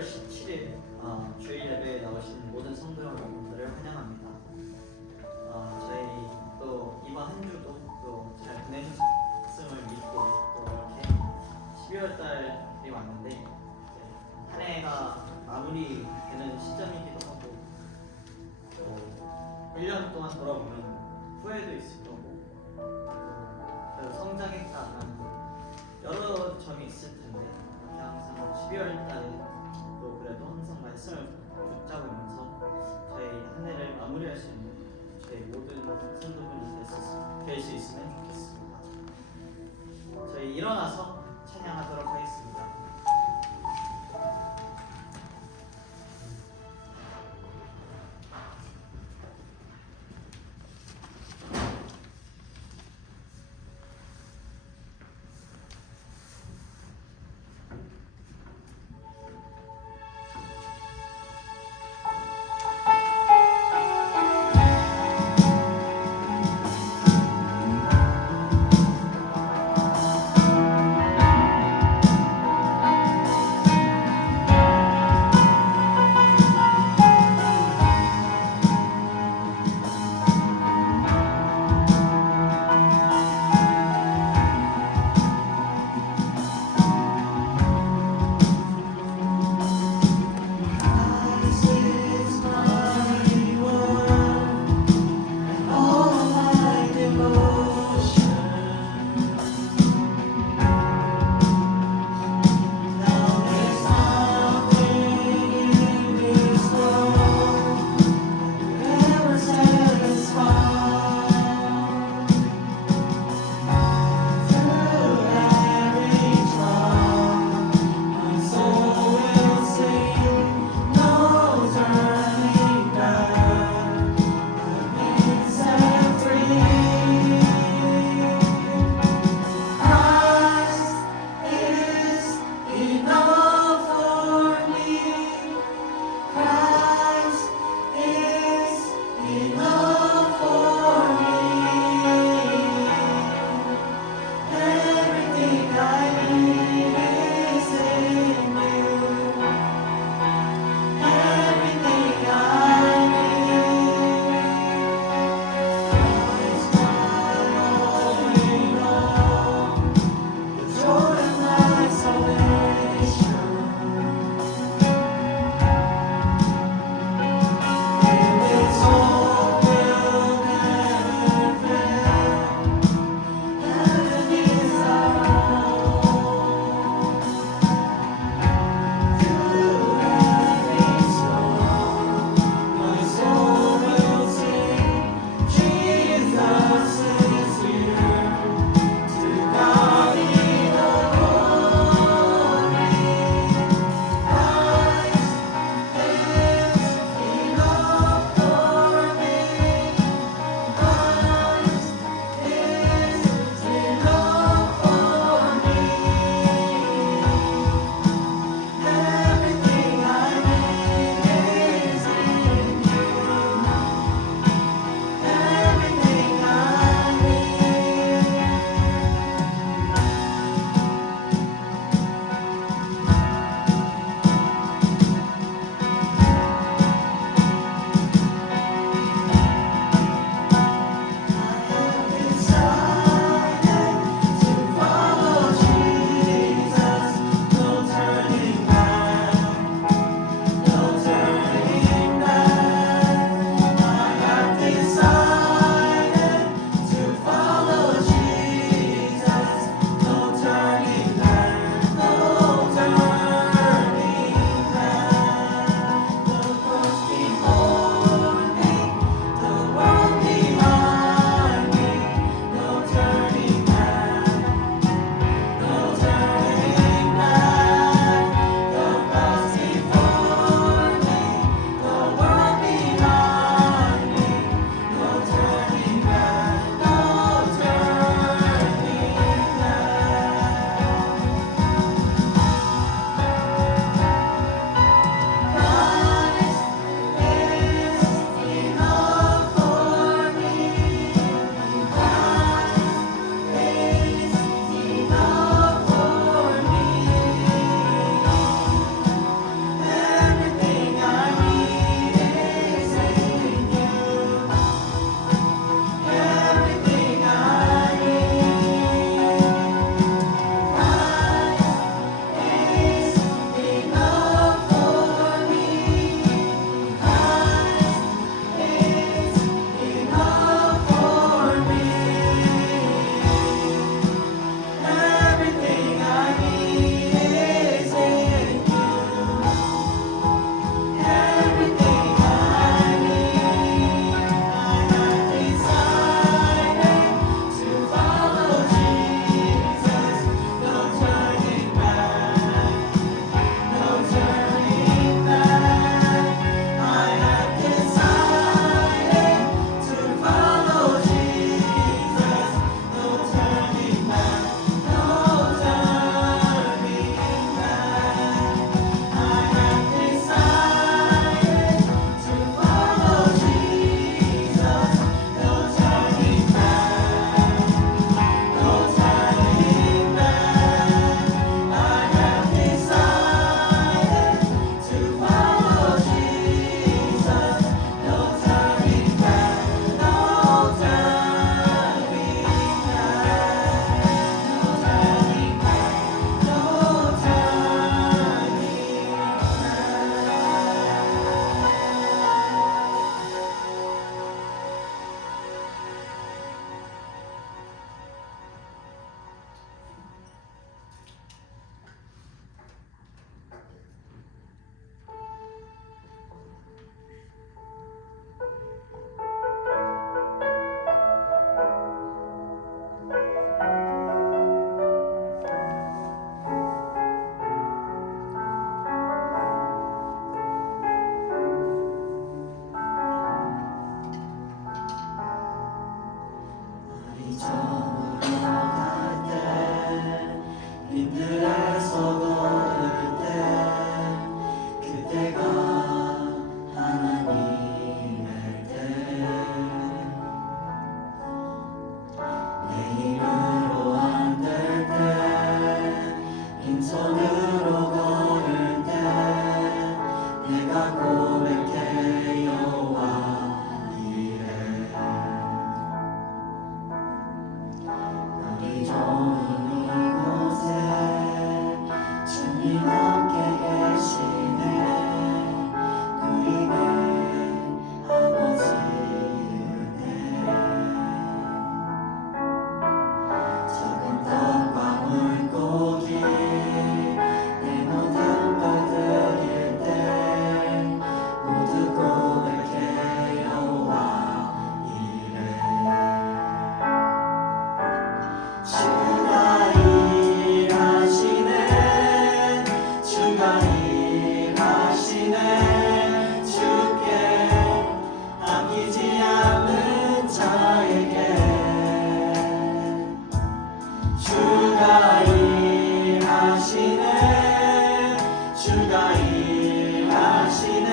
12월 17일 주일 예배에 나오신 모든 성도 여러분들을 환영합니다. 저희 또 이번 한 주도 또 잘 보내셨음을 믿고 또 이렇게 12월 달이 왔는데 한 해가 마무리되는 시점이기도 하고 또 1년 동안 돌아보면 후회도 있을 거고 또 성장했다는 여러 점이 있을 텐데 이렇게 항상 12월 달도 그래도 항상 말씀을 붙잡으면서 저희 한 해를 마무리할 수 있는 저희 모든 성도분이 될 수 있으면 좋겠습니다. 저희 일어나서 찬양하도록 하겠습니다. 빈손으로 걸을 때 내가 고백해 여호와 이래 너희 좋은 이곳에 주님 함께 계시네 누리네 아버지 은혜 작은 떡과 물고기 내 모든 걸 드릴 때 모두 고백해 여호와 이래 주가 일하시네 주가 일하시네 주께 아끼지 않는 자에게 주가 일하시네 주가 일하시네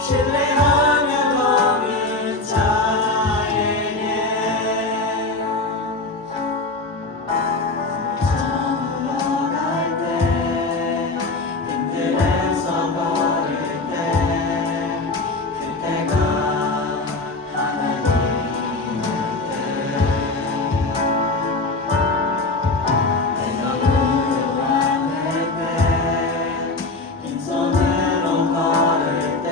신뢰하며 돕는 자에게 저물어 갈 때 힘들에서 걸을 때 그때가 하나님일 때 내가 무료한 때 빈손으로 걸을 때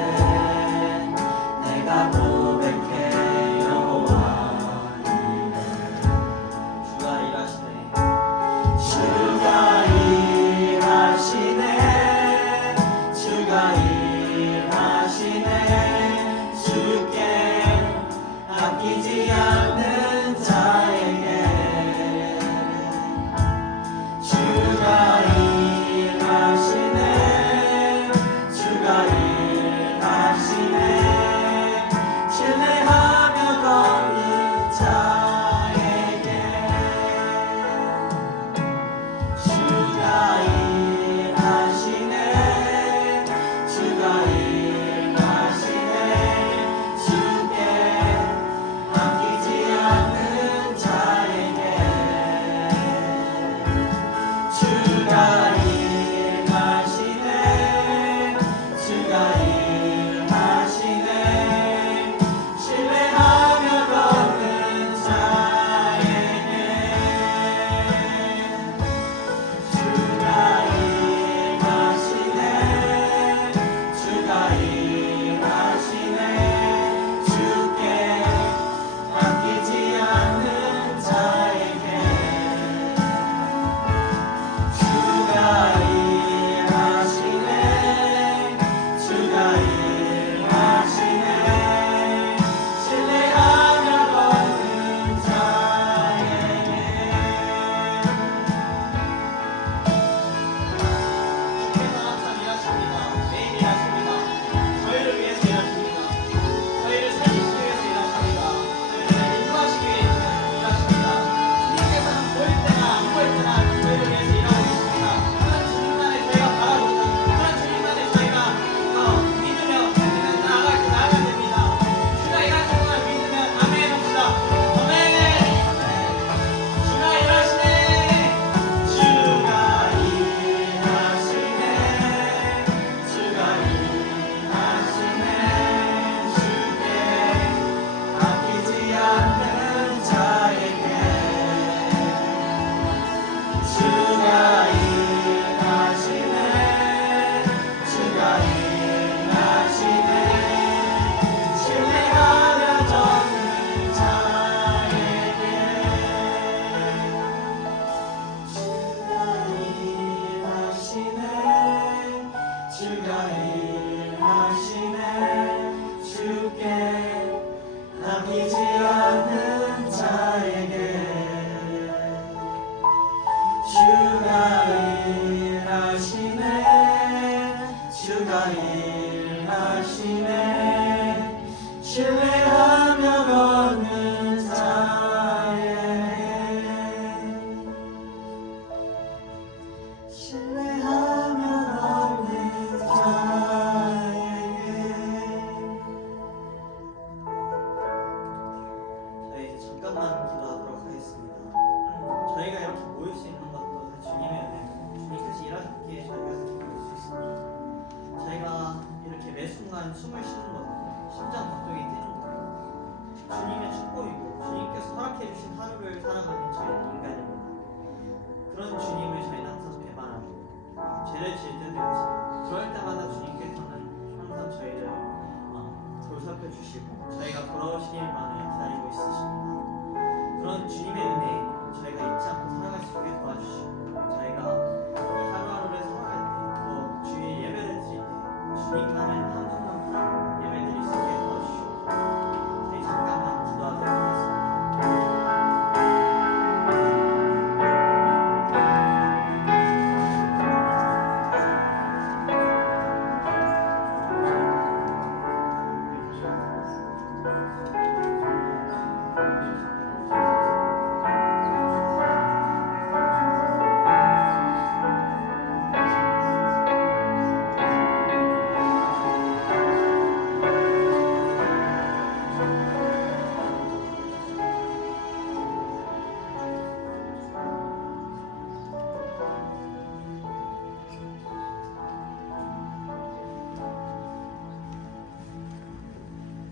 잠깐 숨을 쉬는 것도 심장 박동이 뛰는 것도 주님의 축복이고 주님께서 허락해 주신 하루를 살아가는 저희는 인간입니다. 그런 주님을 저희는 항상 배반하고 죄를 지을 때도 있지만 그럴 때마다 주님께서는 항상 저희를 돌살펴 주시고 저희가 돌아오시기만을 기다리고 있으십니다. 그런 주님의 은혜에 저희가 잊지 않고 살아갈 수 있게 도와주시고 저희가 이 하루하루를 살아갈 때 또 주의 예배를 드릴 때 주님만을 한 분만 예배 드릴 수 있게 도와주시고 저희 잠깐만 기도하도록 하겠습니다.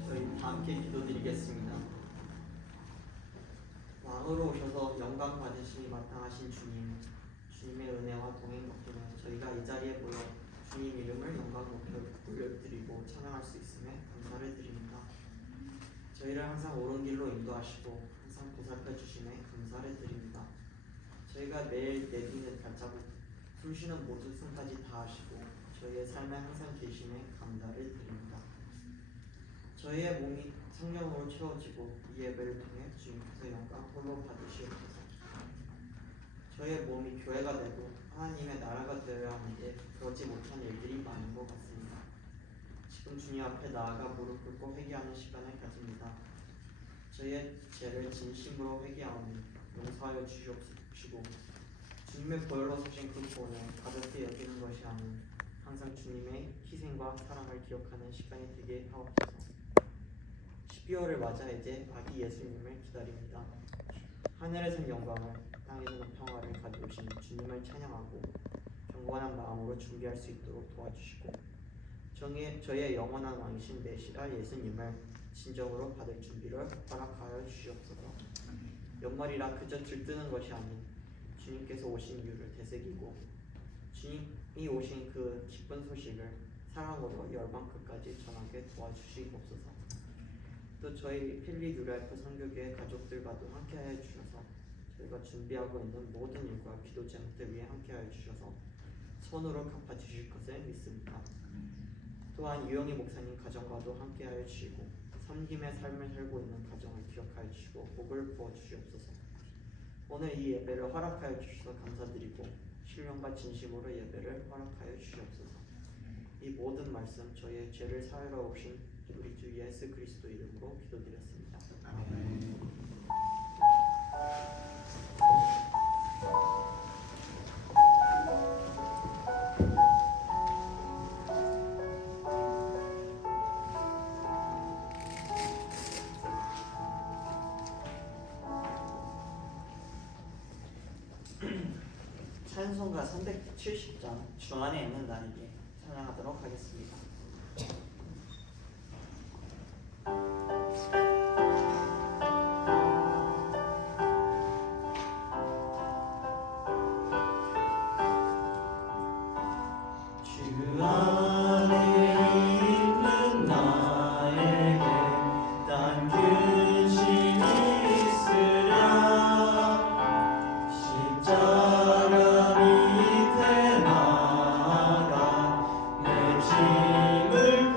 저희 다 함께 기도드리겠습니다. 왕으로 오셔서 영광 받으심이 마땅하신 주님, 주님의 은혜와 동행 덕분에 저희가 이 자리에 모여 주님 이름을 영광 높여 올려드리고 찬양할 수 있음에 감사를 드립니다. 저희를 항상 옳은 길로 인도하시고 항상 보살펴 주심에 감사를 드립니다. 저희가 매일 내딛는 발자국, 숨쉬는 모든 숨까지 다 하시고 저희의 삶에 항상 계심에 감사를 드립니다. 저희의 몸이 성령으로 채워지고 이 예배를 통해 주님께서 영광 홀로 받으시옵소서. 저희의 몸이 교회가 되고 하나님의 나라가 되어야 하는데 그러지 못한 일들이 많은 것 같습니다. 지금 주님 앞에 나아가 무릎 꿇고 회개하는 시간을 가집니다. 저희의 죄를 진심으로 회개하오니 용서하여 주시옵시고 주님의 보혈로 사신 그 구원을 가볍게 여기는 것이 아닌 항상 주님의 희생과 사랑을 기억하는 시간이 되게 하옵소서. 12월을 맞아 이제 아기 예수님을 기다립니다. 하늘에선 영광을, 땅에서는 평화를 가져오신 주님을 찬양하고 경건한 마음으로 준비할 수 있도록 도와주시고 저희의 영원한 왕이신 메시아 예수님을 진정으로 받을 준비를 허락하여 주시옵소서. 연말이라 그저 들뜨는 것이 아닌 주님께서 오신 이유를 되새기고 주님이 오신 그 기쁜 소식을 사랑으로 열방 끝까지 전하게 도와주시옵소서. 또 저희 필리 뉴라이프 선교교회 가족들과도 함께하여 주셔서 저희가 준비하고 있는 모든 일과 기도 제목들 위해 함께하여 주셔서 선으로 갚아주실 것을 믿습니다. 또한 유영희 목사님 가정과도 함께하여 주시고 섬김의 삶을 살고 있는 가정을 기억하여 주시고 복을 부어 주시옵소서. 오늘 이 예배를 허락하여 주셔서 감사드리고 신령과 진심으로 예배를 허락하여 주시옵소서. 이 모든 말씀 저희의 죄를 사하러 오신 우리 주 예수 그리스도 이름으로 기도드렸습니다. 아멘. 찬송가 370장 주 안에 있는 나에게 찬양하도록 하겠습니다. 주 안에 있는 나에게 단 근심이 있으랴 십자가 밑에 나아가 내 짐을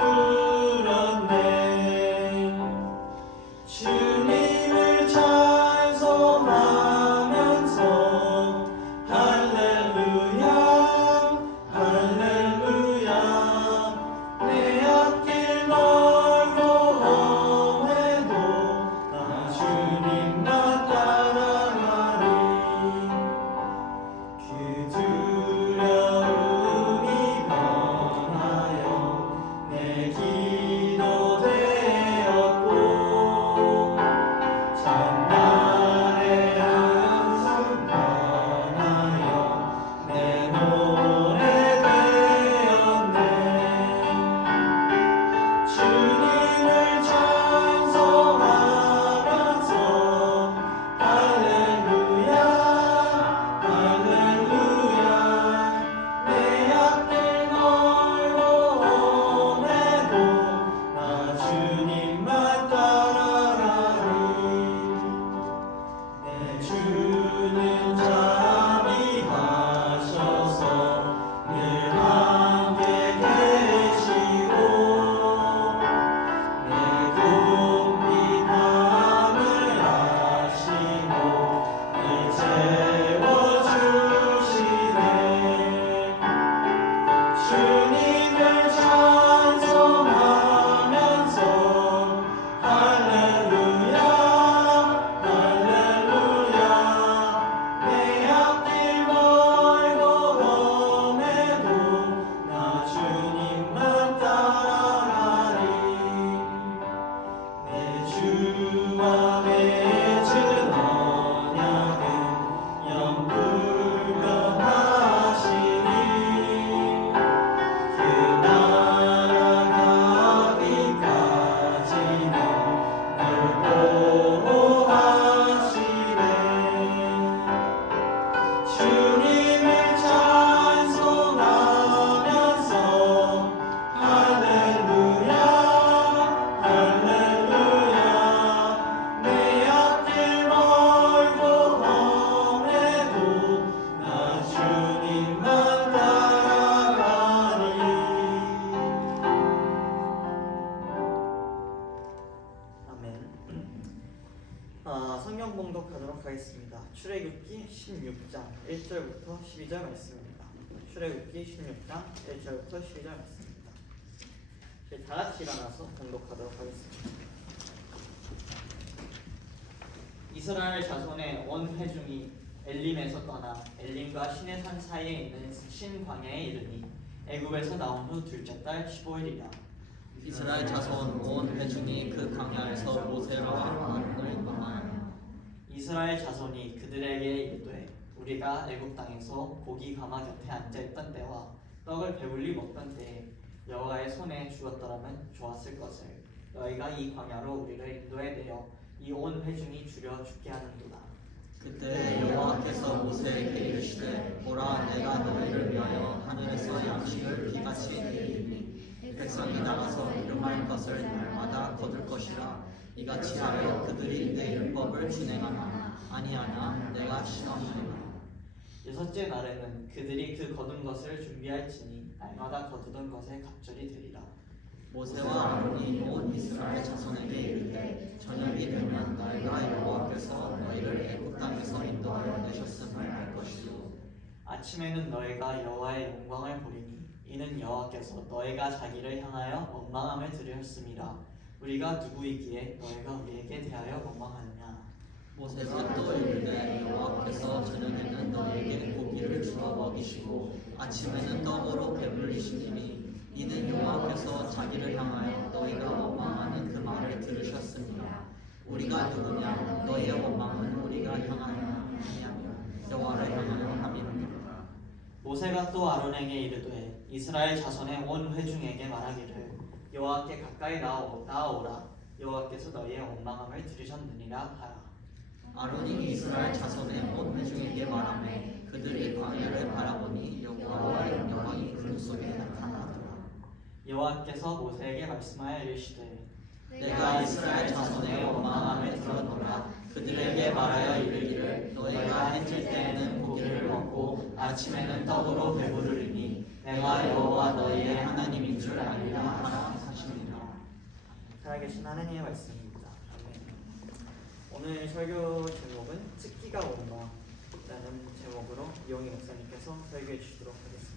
16장 1절부터 12절 말씀입니다. 출애굽기 16장 1절부터 12절 말씀입니다. 이제 다 같이 일어나서 공독하도록 하겠습니다. 이스라엘 자손의 온 회중이 엘림에서 떠나 엘림과 시내산 사이에 있는 신광야에 이르니 애굽에서 나온 후 둘째 달 15일이라. 이스라엘 자손 온 회중이 그 광야에서 모세와 아론을 만나요. 이스라엘 자손이 그들에게 이르되 우리가 애굽 땅에서 고기 가마 곁에 앉아 있던 때와 떡을 배불리 먹던 때에 여호와의 손에 죽었더라면 좋았을 것을 너희가 이 광야로 우리를 인도해 내어 이 온 회중이 줄여 죽게 하는도다. 그때 여호와께서 모세에게 이르시되 보라 내가 너희를 위하여 하늘에서 양식을 비같이 내리니 백성이 나가서 이름할 것을 날마다 거둘 것이라. 이같이 하여 그들이 내 율법을 준행하나 아니하나 내가 시험하리라. 여섯째 날에는 그들이 그 거둔 것을 준비할지니 날마다 거두던 것에 갑절이 되리라. 모세와 아론이 온 이스라엘 자손에게 이르되 저녁이 되면 너희가 여호와께서 너희를 애굽 땅에서 인도하여 내셨음을 알 것이요 아침에는 너희가 여호와의 영광을 보리니 이는 여호와께서 너희가 자기를 향하여 원망함을 들으셨음이라. 우리가 누구이기에 너희가 우리에게 대하여 원망하느냐. 모세가 또 이르되 여호와께서 저녁에는 너희에게 고기를 주어 먹이시고 아침에는 떡으로 배불리시니 이는 여호와께서 자기를 향하여 너희가 원망하는 그 말을 들으셨습니다. 우리가 누구냐 너희의 원망은 우리가 향하여 아니하며 여호와를 향하여 함이니라. 모세가 또 아론에게 이르되 이스라엘 자손의 온 회중에게 말하기를 여호와께 가까이 나아오라. 여호와께서 너희의 원망함을 들으셨느니라 하라. 아론이 이스라엘 자손의 온 회중에게 말하매 그들이 광야를 바라보니 여호와의 영광이 구름 속에 나타나더라. 여호와께서 모세에게 말씀하여 이르시되 내가 이스라엘 자손의 원망함을 들었노라. 그들에게 말하여 이르기를 너희가 해질 때에는 고기를 먹고 아침에는 떡으로 배부르리니 내가 여호와 너희의 하나님인 줄 알리라 하라 하시니라. 살아계신 하나님의 말씀입니다. 아멘. 오늘 설교 제목은 찍기가 온다 라는 제목으로 이용희 목사님께서 설교해 주시도록 하겠습니다.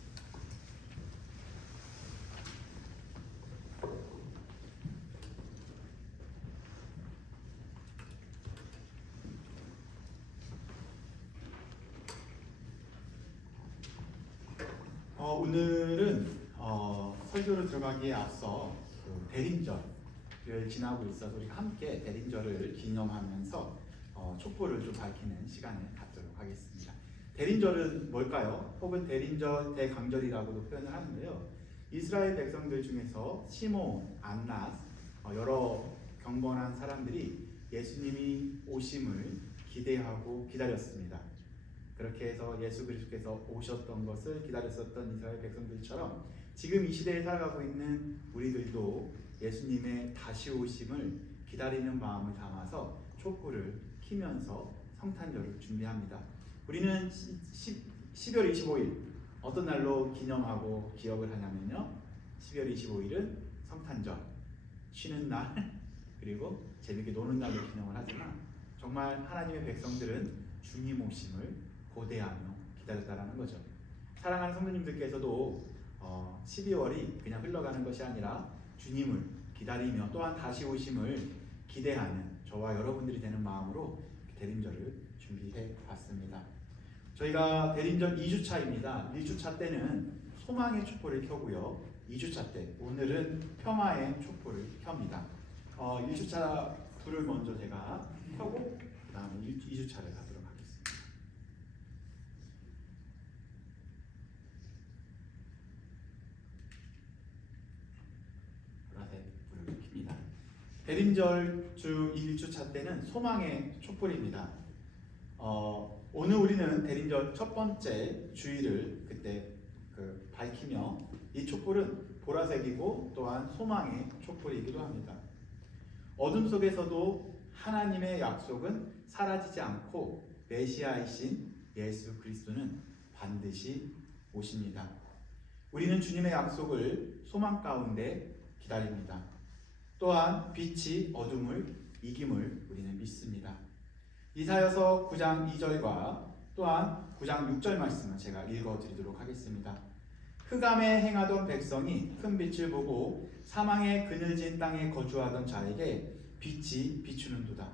오늘은 설교를 들어가기에 앞서 그 대림절을 지나고 있어서 우리가 함께 대림절을 기념하면서 촛불을 좀 밝히는 시간을 갖도록 하겠습니다. 대림절은 뭘까요? 혹은 대림절, 대강절이라고도 표현을 하는데요. 이스라엘 백성들 중에서 시몬, 안낫, 여러 경건한 사람들이 예수님이 오심을 기대하고 기다렸습니다. 그렇게 해서 예수 그리스도께서 오셨던 것을 기다렸었던 이스라엘 백성들처럼 지금 이 시대에 살아가고 있는 우리들도 예수님의 다시 오심을 기다리는 마음을 담아서 촛불을 켜면서 성탄절을 준비합니다. 우리는 12월 25일 어떤 날로 기념하고 기억을 하냐면요. 12월 25일은 성탄절, 쉬는 날, 그리고 재밌게 노는 날로 기념을 하지만 정말 하나님의 백성들은 주님 오심을 고대하며 기다렸다라는 거죠. 사랑하는 성도님들께서도 12월이 그냥 흘러가는 것이 아니라 주님을 기다리며 또한 다시 오심을 기대하는 저와 여러분들이 되는 마음으로 대림절을 준비해 봤습니다. 저희가 대림절 2주차입니다. 1주차 때는 소망의 촛불을 켜고요. 2주차 때 오늘은 평화의 촛불을 켭니다. 1주차 불을 먼저 제가 켜고 그 다음에 2주차를 가도록 하겠습니다. 보라색 불을 켭니다. 대림절 주 1주차 때는 소망의 촛불입니다. 오늘 우리는 대림절 첫 번째 주일을 그때 밝히며 이 촛불은 보라색이고 또한 소망의 촛불이기도 합니다. 어둠 속에서도 하나님의 약속은 사라지지 않고 메시아이신 예수 그리스도는 반드시 오십니다. 우리는 주님의 약속을 소망 가운데 기다립니다. 또한 빛이 어둠을 이김을 우리는 믿습니다. 이사야서 9장 2절과 또한 9장 6절 말씀을 제가 읽어드리도록 하겠습니다. 흑암에 행하던 백성이 큰 빛을 보고 사망의 그늘진 땅에 거주하던 자에게 빛이 비추는도다.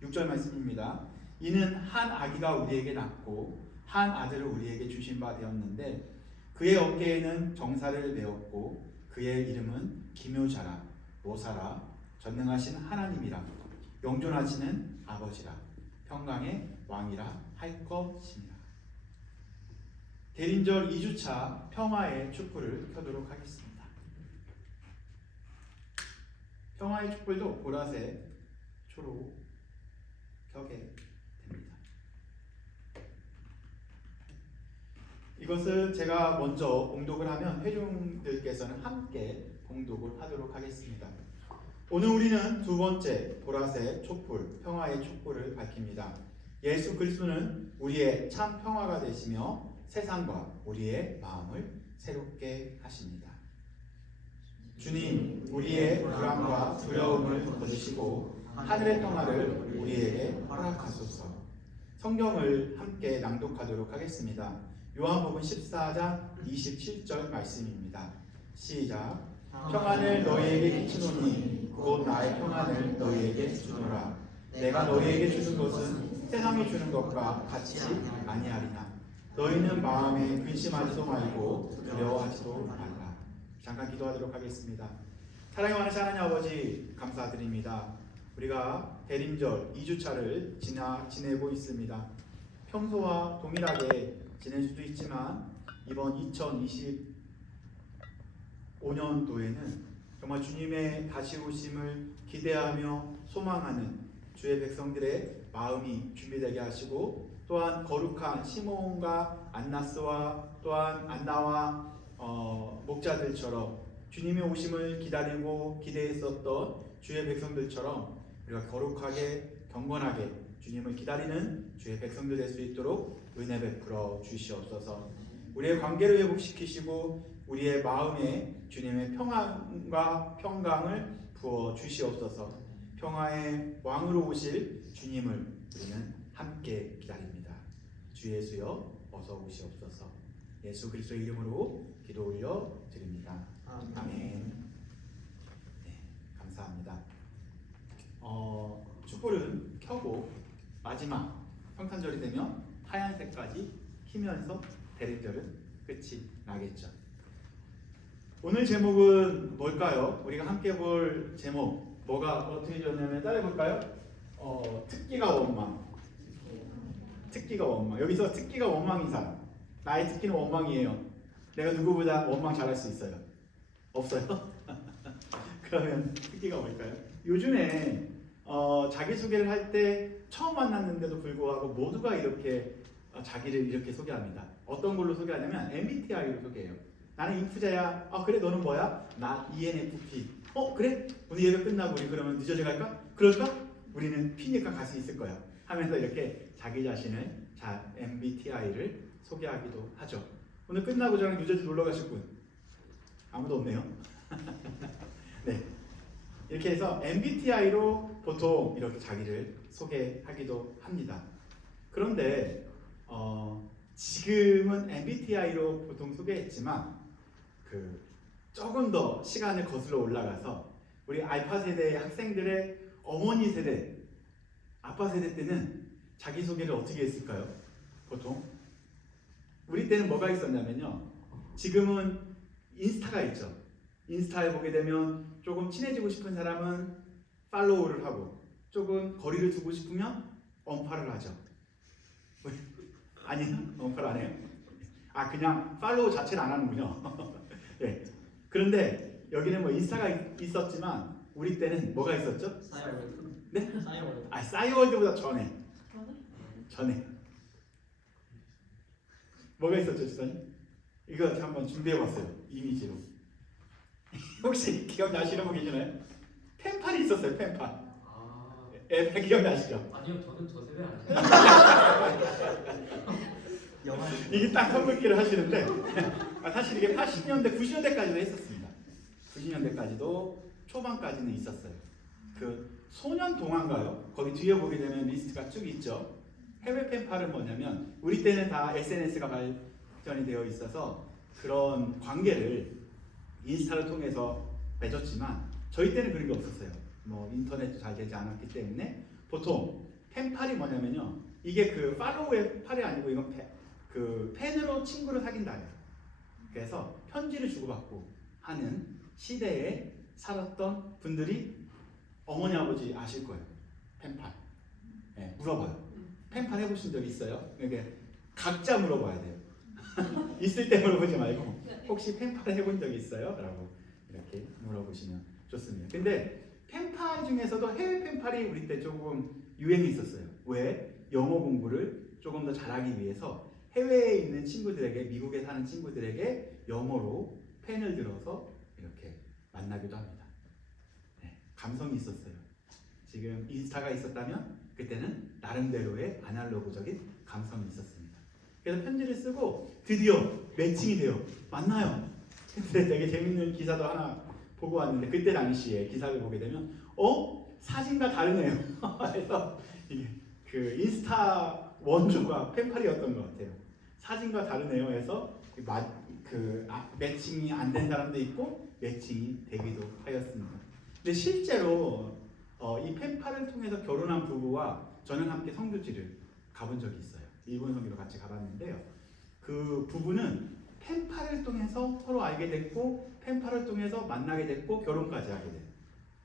6절 말씀입니다. 이는 한 아기가 우리에게 낳고 한 아들을 우리에게 주신 바 되었는데 그의 어깨에는 정사를 메었고 그의 이름은 기묘자라 모사라 전능하신 하나님이라 영존하시는 아버지라 평강의 왕이라 할 것이니라. 대림절 2주차 평화의 촛불을 켜도록 하겠습니다. 평화의 촛불도 보라색, 초록 켜게 됩니다. 이것을 제가 먼저 봉독을 하면 회중들께서는 함께 봉독을 하도록 하겠습니다. 오늘 우리는 두 번째 보라색 촛불, 평화의 촛불을 밝힙니다. 예수 그리스도는 우리의 참 평화가 되시며 세상과 우리의 마음을 새롭게 하십니다. 주님, 우리의 불안과 두려움을 거두시고 하늘의 평화를 우리에게 허락하소서. 성경을 함께 낭독하도록 하겠습니다. 요한복음 14장 27절 말씀입니다. 시작. 평안을 너희에게 끼치노니 곧 나의 평안을 너희에게 주노라. 내가 너희에게 주는 것은 세상이 주는 것과 같이 아니하리나. 너희는 마음에 근심하지도 말고 두려워하지도 말라. 잠깐 기도하도록 하겠습니다. 사랑의 많으신 하나님 아버지 감사드립니다. 우리가 대림절 2주차를 지내고 있습니다. 평소와 동일하게 지낼 수도 있지만 이번 2025년도에는 정말 주님의 다시 오심을 기대하며 소망하는 주의 백성들의 마음이 준비되게 하시고 또한 거룩한 시몬과 안나스와 또한 안나와 목자들처럼 주님의 오심을 기다리고 기대했었던 주의 백성들처럼 우리가 거룩하게 경건하게 주님을 기다리는 주의 백성들 될 수 있도록 은혜 베풀어 주시옵소서. 우리의 관계를 회복시키시고 우리의 마음에 주님의 평안과 평강을 부어 주시옵소서. 평화의 왕으로 오실 주님을 우리는 함께 기다립니다. 주 예수여 어서 오시옵소서. 예수 그리스도의 이름으로 기도 올려 드립니다. 아멘. 네, 감사합니다. 촛불은 켜고 마지막 성탄절이 되면 하얀색까지 키면서 대림절은 끝이 나겠죠. 오늘 제목은 뭘까요? 우리가 함께 볼 제목 뭐가 어떻게 졌냐면 따라해볼까요? 특기가 원망. 특기가 원망. 여기서 특기가 원망인 사람. 나의 특기는 원망이에요. 내가 누구보다 원망 잘할 수 있어요. 없어요? 그러면 특기가 뭘까요? 요즘에 자기소개를 할 때 처음 만났는데도 불구하고 모두가 이렇게 자기를 이렇게 소개합니다. 어떤 걸로 소개하냐면 MBTI로 소개해요. 나는 인프자야. 그래 너는 뭐야? 나 ENFP. 그래? 오늘 예배 끝나고 우리 그러면 늦어져 갈까? 그럴까? 우리는 P니까 갈 수 있을 거야. 하면서 이렇게 자기 자신을 MBTI를 소개하기도 하죠. 오늘 끝나고 저랑 뉴저지 놀러 가실 분 아무도 없네요. 네, 이렇게 해서 MBTI로 보통 이렇게 자기를 소개하기도 합니다. 그런데 지금은 MBTI로 보통 소개했지만 조금 더 시간을 거슬러 올라가서 우리 알파 세대의 학생들의 어머니 세대, 아빠 세대 때는 자기소개를 어떻게 했을까요? 보통 우리 때는 뭐가 있었냐면요. 지금은 인스타가 있죠. 인스타에 보게 되면 조금 친해지고 싶은 사람은 팔로우를 하고 조금 거리를 두고 싶으면 언팔을 하죠. 아니요? 언팔 안 해요? 그냥 팔로우 자체를 안 하는군요. 네. 그런데 여기는 뭐 인스타가 있었지만 우리 때는 뭐가 있었죠? 싸이월드. 네? 싸이월드. 싸이월드보다 전에 뭐가 있었죠, 지사님? 이거 한번 준비해봤어요. 이미지로. 혹시 기억나시는 분 계시나요? 펜팔이 있었어요. 펜팔. 기억나시죠? 아니요, 저는 저 세대 아니에요. 이게 딱 선긋기를 하시는데 사실 이게 80년대, 90년대까지도 했었습니다. 90년대까지도 초반까지는 있었어요. 그 소년 동화인가요? 거기 뒤에 보게 되면 리스트가 쭉 있죠. 해외 펜팔은 뭐냐면 우리 때는 다 SNS가 발전이 되어 있어서 그런 관계를 인스타를 통해서 맺었지만 저희 때는 그런 게 없었어요. 뭐 인터넷도 잘 되지 않았기 때문에 보통 펜팔이 뭐냐면요. 이게 그 팔로우의 팔이 아니고 이건 그 펜으로 친구를 사귄다예요. 그래서 편지를 주고받고 하는 시대에 살았던 분들이 어머니 아버지 아실 거예요. 펜팔. 네, 물어봐요. 펜팔 해보신 적 있어요? 이게 각자 물어봐야 돼요. 있을 때 물어보지 말고 혹시 펜팔 해본 적 있어요? 라고 이렇게 물어보시면 좋습니다. 근데 펜팔 중에서도 해외 펜팔이 우리 때 조금 유행이 있었어요. 왜? 영어 공부를 조금 더 잘하기 위해서 해외에 있는 친구들에게, 미국에 사는 친구들에게 영어로 펜을 들어서 이렇게 만나기도 합니다. 네, 감성이 있었어요. 지금 인스타가 있었다면 그때는 나름대로의 아날로그적인 감성이 있었습니다. 그래서 편지를 쓰고 드디어 매칭이 돼요. 만나요. 근데 되게 재밌는 기사도 하나 보고 왔는데 그때 당시에 기사를 보게 되면 사진과 다르네요. 그래서 이게 그 인스타 원조가 펜팔이었던 것 같아요. 사진과 다르네요. 해서 매칭이 안 된 사람도 있고 매칭이 되기도 하였습니다. 근데 실제로 이 펜팔을 통해서 결혼한 부부와 저는 함께 성교지를 가본 적이 있어요. 일본 성교로 같이 가봤는데요. 그 부부는 펜팔을 통해서 서로 알게 됐고 펜팔을 통해서 만나게 됐고 결혼까지 하게 됐어요.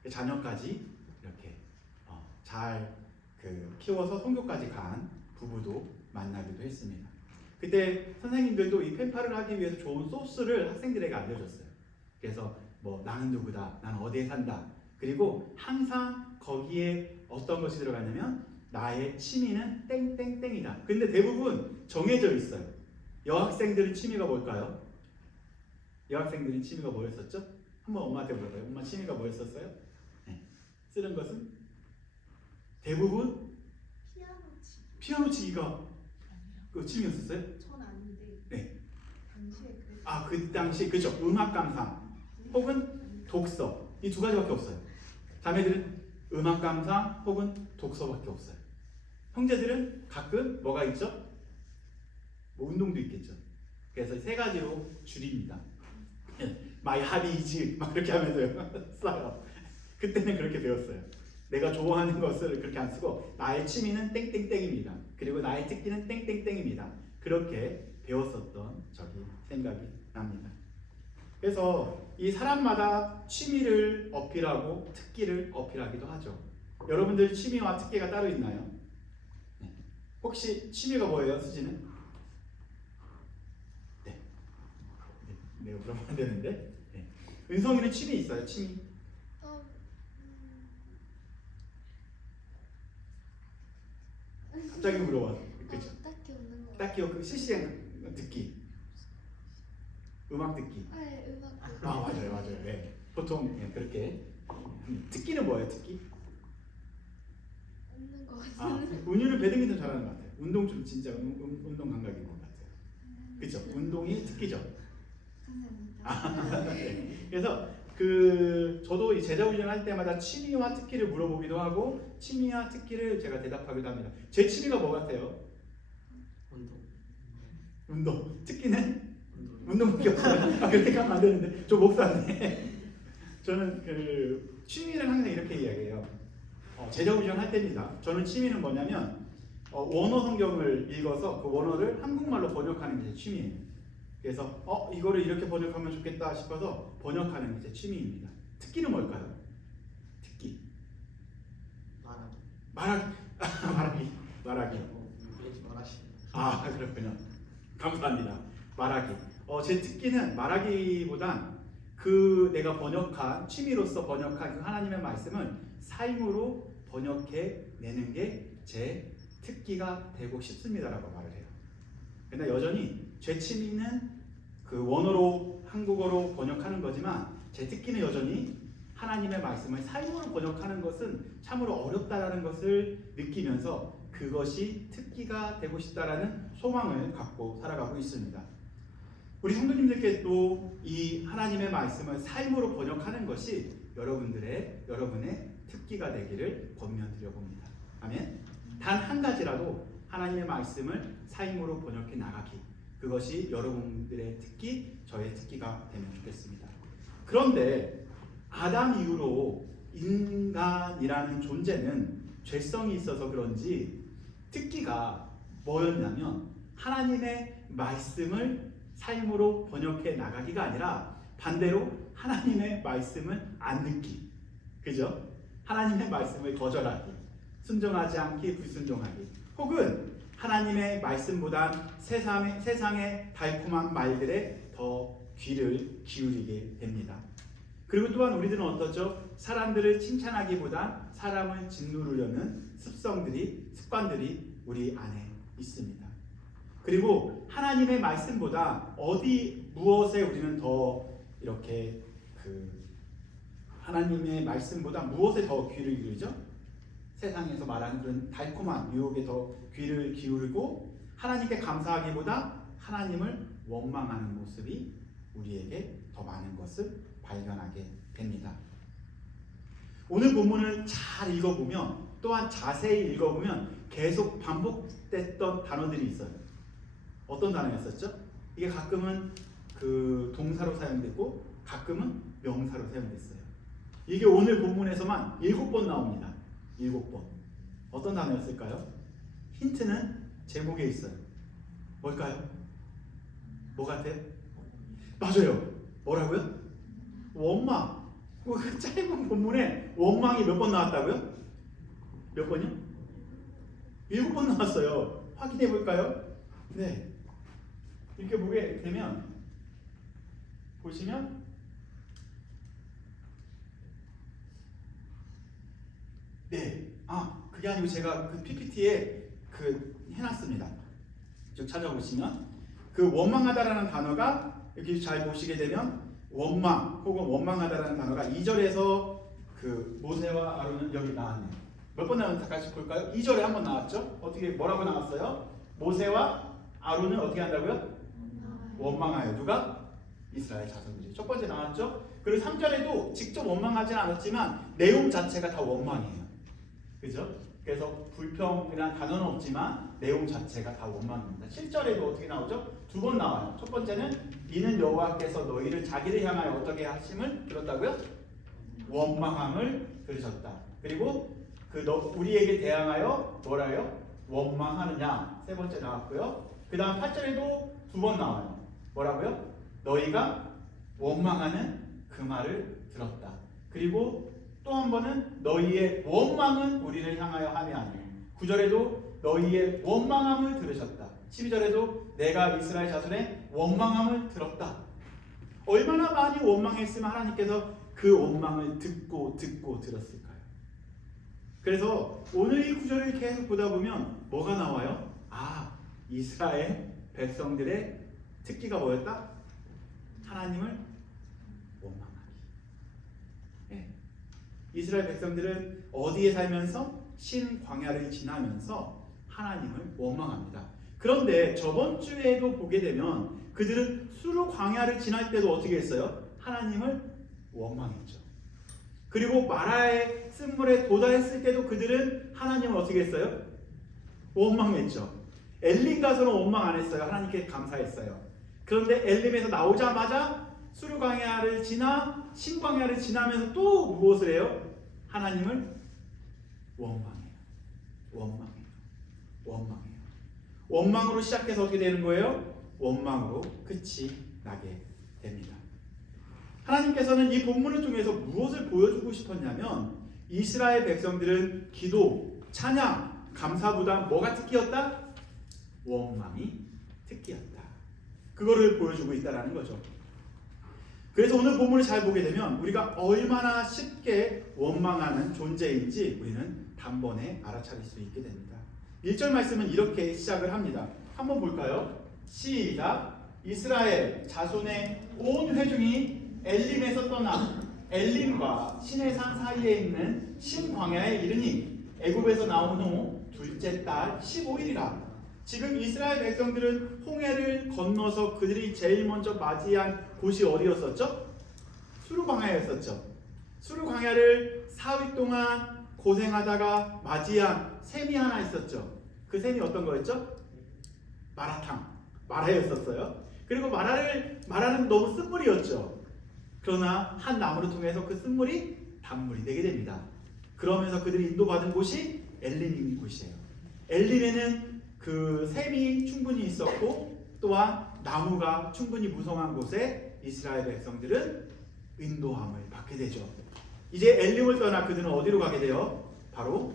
자녀까지 이렇게 잘 키워서 성교까지 간 부부도 만나기도 했습니다. 그때 선생님들도 이 펜팔을 하기 위해서 좋은 소스를 학생들에게 알려줬어요. 그래서 뭐 나는 누구다, 나는 어디에 산다. 그리고 항상 거기에 어떤 것이 들어가냐면 나의 취미는 땡땡땡이다. 근데 대부분 정해져 있어요. 여학생들은 취미가 뭘까요? 여학생들은 취미가 뭐였었죠? 한번 엄마한테 물어봐요. 엄마 취미가 뭐였었어요? 네. 쓰는 것은 대부분 피아노 치기가 그 취미였었어요? 전 아닌데. 네. 당시에 그. 그 당시 그죠? 음악 감상 혹은 독서 이 두 가지밖에 없어요. 자매들은 음악 감상 혹은 독서밖에 없어요. 형제들은 가끔 뭐가 있죠? 뭐 운동도 있겠죠. 그래서 세 가지로 줄입니다. My hobby is 막 그렇게 하면서 써요. 그때는 그렇게 배웠어요. 내가 좋아하는 것을 그렇게 안 쓰고 나의 취미는 땡땡땡입니다. 그리고 나의 특기는 땡땡땡입니다. 그렇게 배웠었던 생각이 납니다. 그래서 이 사람마다 취미를 어필하고 특기를 어필하기도 하죠. 여러분들 취미와 특기가 따로 있나요? 네. 혹시 취미가 뭐예요, 수지는? 네. 내가 물어보면 안 되는데. 네. 은성이는 취미 있어요? 취미? 갑자기 물어봐. 그죠? 딱히 없는 거. 딱히 그 실시간 듣기, 음악 듣기. 네, 음악. 맞아요. 네. 보통 그렇게. 특기는 뭐예요? 특기? 없는 거 같은데. 은유는 배드민턴 잘하는 것 같아요. 운동 좀 진짜 운동 감각인 것 같아요. 그죠? 운동이 특기죠. 감사합니다. 네. 그래서 저도 이 제자 훈련할 때마다 취미와 특기를 물어보기도 하고 취미와 특기를 제가 대답하기도 합니다. 제 취미가 뭐 같아요? 운동. 특기는 운동밖에 없어요. 그렇게 가면 안 되는데 저 목사인데 저는 취미를 항상 이렇게 이야기해요. 제자 훈련할 때입니다. 저는 취미는 뭐냐면 원어 성경을 읽어서 그 원어를 한국말로 번역하는 게 제 취미예요. 그래서 이거를 이렇게 번역하면 좋겠다 싶어서 번역하는 게 제 취미입니다. 특기는 뭘까요? 특기. 말하기. 그렇군요. 감사합니다. 말하기. 제 특기는 말하기보단 내가 번역한 취미로서 번역한 그 하나님의 말씀을 삶으로 번역해 내는 게 제 특기가 되고 싶습니다라고 말을 해요. 근데 여전히 제 취미는 원어로 한국어로 번역하는 거지만 제 특기는 여전히 하나님의 말씀을 삶으로 번역하는 것은 참으로 어렵다라는 것을 느끼면서 그것이 특기가 되고 싶다라는 소망을 갖고 살아가고 있습니다. 우리 성도님들께도 이 하나님의 말씀을 삶으로 번역하는 것이 여러분의 특기가 되기를 권면드려 봅니다. 아멘. 단 한 가지라도 하나님의 말씀을 삶으로 번역해 나가기. 그것이 여러분들의 특기, 저의 특기가 되면 좋겠습니다. 그런데 아담 이후로 인간이라는 존재는 죄성이 있어서 그런지 특기가 뭐였냐면 하나님의 말씀을 삶으로 번역해 나가기가 아니라 반대로 하나님의 말씀을 안 듣기. 그죠? 하나님의 말씀을 거절하기, 순종하지 않기, 불순종하기, 혹은 하나님의 말씀보다 세상의 달콤한 말들에 더 귀를 기울이게 됩니다. 그리고 또한 우리들은 어떠죠? 사람들을 칭찬하기보다 사람을 짓누르려는 습관들이 우리 안에 있습니다. 그리고 하나님의 말씀보다 무엇에 우리는 더 이렇게 하나님의 말씀보다 무엇에 더 귀를 기울이죠? 세상에서 말하는 그런 달콤한 유혹에 더 귀를 기울이고 하나님께 감사하기보다 하나님을 원망하는 모습이 우리에게 더 많은 것을 발견하게 됩니다. 오늘 본문을 잘 읽어보면 또한 자세히 읽어보면 계속 반복됐던 단어들이 있어요. 어떤 단어였었죠? 이게 가끔은 동사로 사용됐고 가끔은 명사로 사용됐어요. 이게 오늘 본문에서만 7번 나옵니다. 7번. 어떤 단어였을까요? 힌트는 제목에 있어요. 뭘까요? 뭐 같아요? 맞아요. 뭐라고요? 원망. 그 짧은 본문에 원망이 몇 번 나왔다고요? 몇 번이요? 7번 나왔어요. 확인해 볼까요? 네. 이렇게 보게 되면 보시면 네. 그게 아니고 제가 PPT에 해놨습니다. 쭉 찾아보시면 원망하다라는 단어가 이렇게 잘 보시게 되면 원망 혹은 원망하다라는 단어가 2절에서 모세와 아론은 여기 나왔네요. 몇 번 나왔는지 같이 볼까요? 2절에 한 번 나왔죠? 뭐라고 나왔어요? 모세와 아론은 어떻게 한다고요? 원망하여. 누가? 이스라엘 자손들이. 첫 번째 나왔죠? 그리고 3절에도 직접 원망하지는 않았지만 내용 자체가 다 원망이에요. 그죠? 그래서 불평이라는 단어는 없지만 내용 자체가 다 원망입니다. 7절에도 어떻게 나오죠? 2번 나와요. 첫 번째는 이는 여호와께서 너희를 자기를 향하여 어떻게 하심을 들었다고요? 원망함을 들으셨다. 그리고 우리에게 대항하여 뭐라요? 원망하느냐. 세 번째 나왔고요. 그 다음 8절에도 2번 나와요. 뭐라고요? 너희가 원망하는 그 말을 들었다. 그리고 또 한 번은 너희의 원망은 우리를 향하여 하며 아니요. 9절에도 너희의 원망함을 들으셨다. 12절에도 내가 이스라엘 자손의 원망함을 들었다. 얼마나 많이 원망했으면 하나님께서 그 원망을 듣고 들었을까요? 그래서 오늘 이 구절을 계속 보다 보면 뭐가 나와요? 이스라엘 백성들의 특기가 뭐였다? 하나님을 원망하기. 네. 이스라엘 백성들은 어디에 살면서? 신광야를 지나면서 하나님을 원망합니다. 그런데 저번 주에도 보게 되면 그들은 수르 광야를 지날 때도 어떻게 했어요? 하나님을 원망했죠. 그리고 마라의 쓴물에 도달했을 때도 그들은 하나님을 어떻게 했어요? 원망했죠. 엘림 가서는 원망 안 했어요. 하나님께 감사했어요. 그런데 엘림에서 나오자마자 수르 광야를 지나 신광야를 지나면서 또 무엇을 해요? 하나님을 원망해요. 원망으로 시작해서 어떻게 되는 거예요? 원망으로 끝이 나게 됩니다. 하나님께서는 이 본문을 통해서 무엇을 보여주고 싶었냐면 이스라엘 백성들은 기도, 찬양, 감사보다 뭐가 특기였다? 원망이 특기였다. 그거를 보여주고 있다는 거죠. 그래서 오늘 본문을 잘 보게 되면 우리가 얼마나 쉽게 원망하는 존재인지 우리는 단번에 알아차릴 수 있게 됩니다. 1절 말씀은 이렇게 시작을 합니다. 한번 볼까요? 시작. 이스라엘 자손의 온 회중이 엘림에서 떠나 엘림과 시내산 사이에 있는 신광야에 이르니 애굽에서 나온 후 둘째 달 15일이라. 지금 이스라엘 백성들은 홍해를 건너서 그들이 제일 먼저 맞이한 곳이 어디였었죠? 수르 광야였었죠. 수르 광야를 4일 동안 고생하다가 맞이한 샘이 하나 있었죠. 그 셈이 어떤 거였죠? 마라탕, 마라였었어요. 그리고 마라는 너무 쓴물이었죠. 그러나 한 나무를 통해서 그 쓴물이 단물이 되게 됩니다. 그러면서 그들이 인도받은 곳이 엘림인 곳이에요. 엘림에는 그 샘이 충분히 있었고 또한 나무가 충분히 무성한 곳에 이스라엘 백성들은 인도함을 받게 되죠. 이제 엘림을 떠나 그들은 어디로 가게 돼요? 바로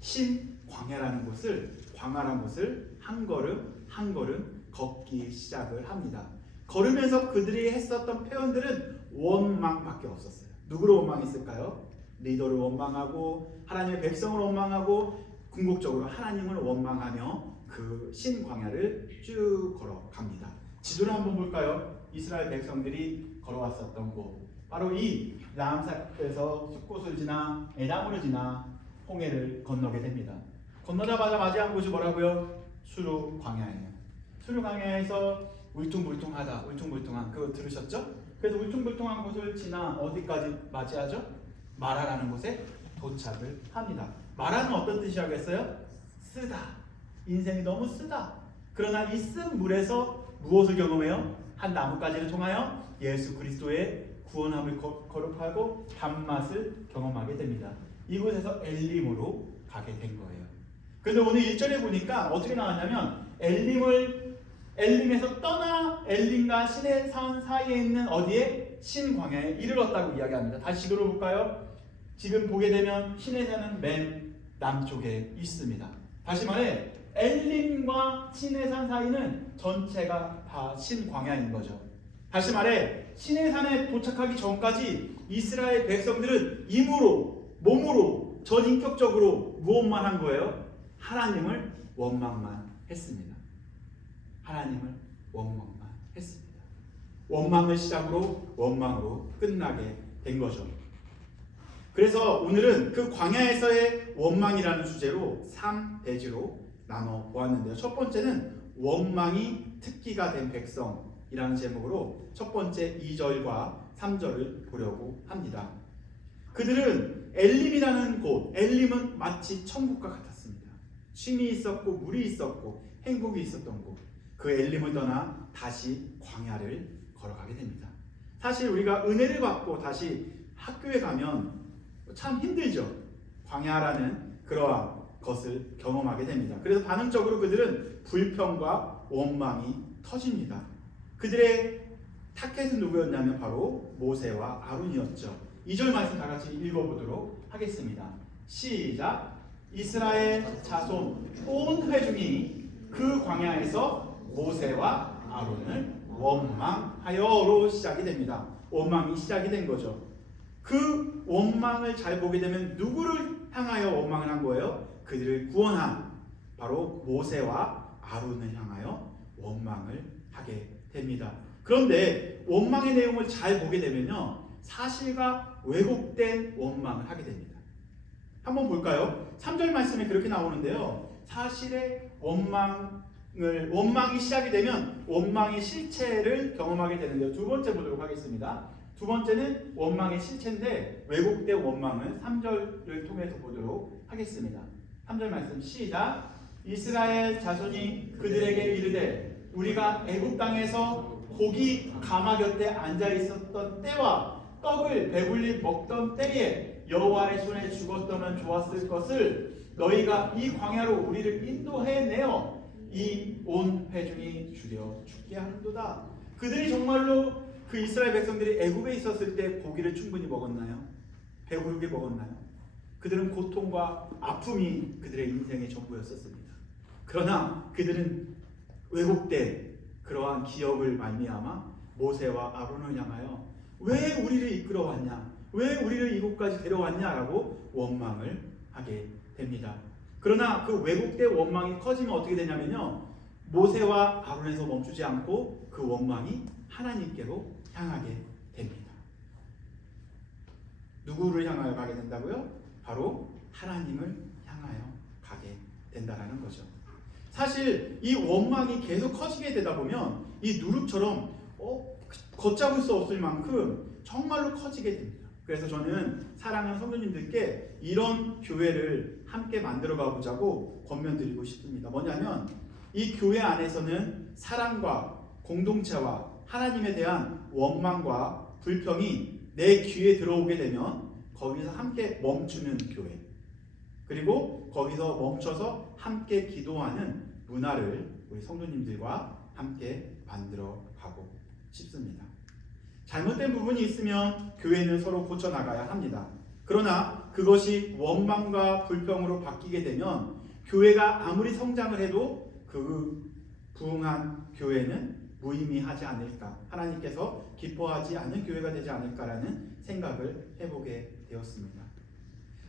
신광야라는 곳을, 광활한 곳을 한 걸음 한 걸음 걷기 시작을 합니다. 걸으면서 그들이 했었던 표현들은 원망밖에 없었어요. 누구를 원망했을까요? 리더를 원망하고 하나님의 백성을 원망하고 궁극적으로 하나님을 원망하며 그 신광야를 쭉 걸어갑니다. 지도를 한번 볼까요? 이스라엘 백성들이 걸어왔었던 곳, 바로 이 라암산에서 숲곳을 지나 에담으로 지나 홍해를 건너게 됩니다. 건너자마자 맞이한 곳이 뭐라고요? 수르 광야예요. 수르 광야에서 울퉁불퉁한 그거 들으셨죠? 그래서 울퉁불퉁한 곳을 지나 어디까지 맞이하죠? 마라라는 곳에 도착을 합니다. 마라는 어떤 뜻이라고 했어요? 쓰다. 인생이 너무 쓰다. 그러나 이 쓴 물에서 무엇을 경험해요? 한 나뭇가지를 통하여 예수 그리스도의 구원함을 거룩하고 단맛을 경험하게 됩니다. 이곳에서 엘림으로 가게 된 거예요. 그런데 오늘 1절에 보니까 어떻게 나왔냐면 엘림에서 떠나 엘림과 신의 산 사이에 있는 어디에? 신광야에 이르렀다고 이야기합니다. 다시 지도를 볼까요? 지금 보게 되면 신의 산은 맨 남쪽에 있습니다. 다시 말해 엘림과 신의 산 사이는 전체가 다 신광야인 거죠. 다시 말해 신의 산에 도착하기 전까지 이스라엘 백성들은 힘으로, 몸으로, 전인격적으로 무엇만 한 거예요? 하나님을 원망만 했습니다. 하나님을 원망만 했습니다. 원망을 시작으로 원망으로 끝나게 된 거죠. 그래서 오늘은 그 광야에서의 원망이라는 주제로 3대지로 나눠 보았는데요. 첫 번째는 원망이 특기가 된 백성이라는 제목으로 첫 번째 2절과 3절을 보려고 합니다. 그들은 엘림이라는 곳, 엘림은 마치 천국과 같았습니다. 쉼이 있었고 물이 있었고 행복이 있었던 곳, 그 엘림을 떠나 다시 광야를 걸어가게 됩니다. 사실 우리가 은혜를 받고 다시 학교에 가면 참 힘들죠. 광야라는 그러한 것을 경험하게 됩니다. 그래서 반응적으로 그들은 불평과 원망이 터집니다. 그들의 타겟은 누구였냐면 바로 모세와 아론이었죠. 2절 말씀 다 같이 읽어보도록 하겠습니다. 시작. 이스라엘 자손 온 회중이 그 광야에서 모세와 아론을 원망하여로 시작이 됩니다. 원망이 시작이 된 거죠. 그 원망을 잘 보게 되면 누구를 향하여 원망을 한 거예요? 그들을 구원한 바로 모세와 아론을 향하여 원망을 하게 됩니다. 그런데 원망의 내용을 잘 보게 되면요, 사실과 왜곡된 원망을 하게 됩니다. 한번 볼까요? 3절 말씀에 그렇게 나오는데요, 사실의 원망이 시작이 되면 원망의 실체를 경험하게 되는데요. 두 번째 보도록 하겠습니다. 두 번째는 원망의 실체인데 왜곡된 원망을 3절을 통해서 보도록 하겠습니다. 3절 말씀 시작. 이스라엘 자손이 그들에게 이르되 우리가 애굽 땅에서 고기 가마 곁에 앉아 있었던 때와 떡을 배불리 먹던 때에 여호와의 손에 죽었다면 좋았을 것을 너희가 이 광야로 우리를 인도해내어 이 온 회중이 주려 죽게 하는도다. 그들이 정말로 그 이스라엘 백성들이 애굽에 있었을 때 고기를 충분히 먹었나요? 배부르게 먹었나요? 그들은 고통과 아픔이 그들의 인생의 전부였었습니다. 그러나 그들은 왜곡된 그러한 기억을 말미암아 모세와 아론을 향하여 왜 우리를 이끌어왔냐? 왜 우리를 이곳까지 데려왔냐라고 원망을 하게 됩니다. 그러나 그 왜곡된 원망이 커지면 어떻게 되냐면요, 모세와 아론에서 멈추지 않고 그 원망이 하나님께로 향하게 됩니다. 누구를 향하여 가게 된다고요? 바로 하나님을 향하여 가게 된다라는 거죠. 사실 이 원망이 계속 커지게 되다 보면 이 누룩처럼 걷잡을 수 없을 만큼 정말로 커지게 됩니다. 그래서 저는 사랑하는 성도님들께 이런 교회를 함께 만들어 가보자고 권면드리고 싶습니다. 뭐냐면 이 교회 안에서는 사랑과 공동체와 하나님에 대한 원망과 불평이 내 귀에 들어오게 되면 거기서 함께 멈추는 교회, 그리고 거기서 멈춰서 함께 기도하는 문화를 우리 성도님들과 함께 만들어 가고 싶습니다. 잘못된 부분이 있으면 교회는 서로 고쳐나가야 합니다. 그러나 그것이 원망과 불평으로 바뀌게 되면 교회가 아무리 성장을 해도 그 부흥한 교회는 무의미하지 않을까, 하나님께서 기뻐하지 않는 교회가 되지 않을까라는 생각을 해보게 되었습니다.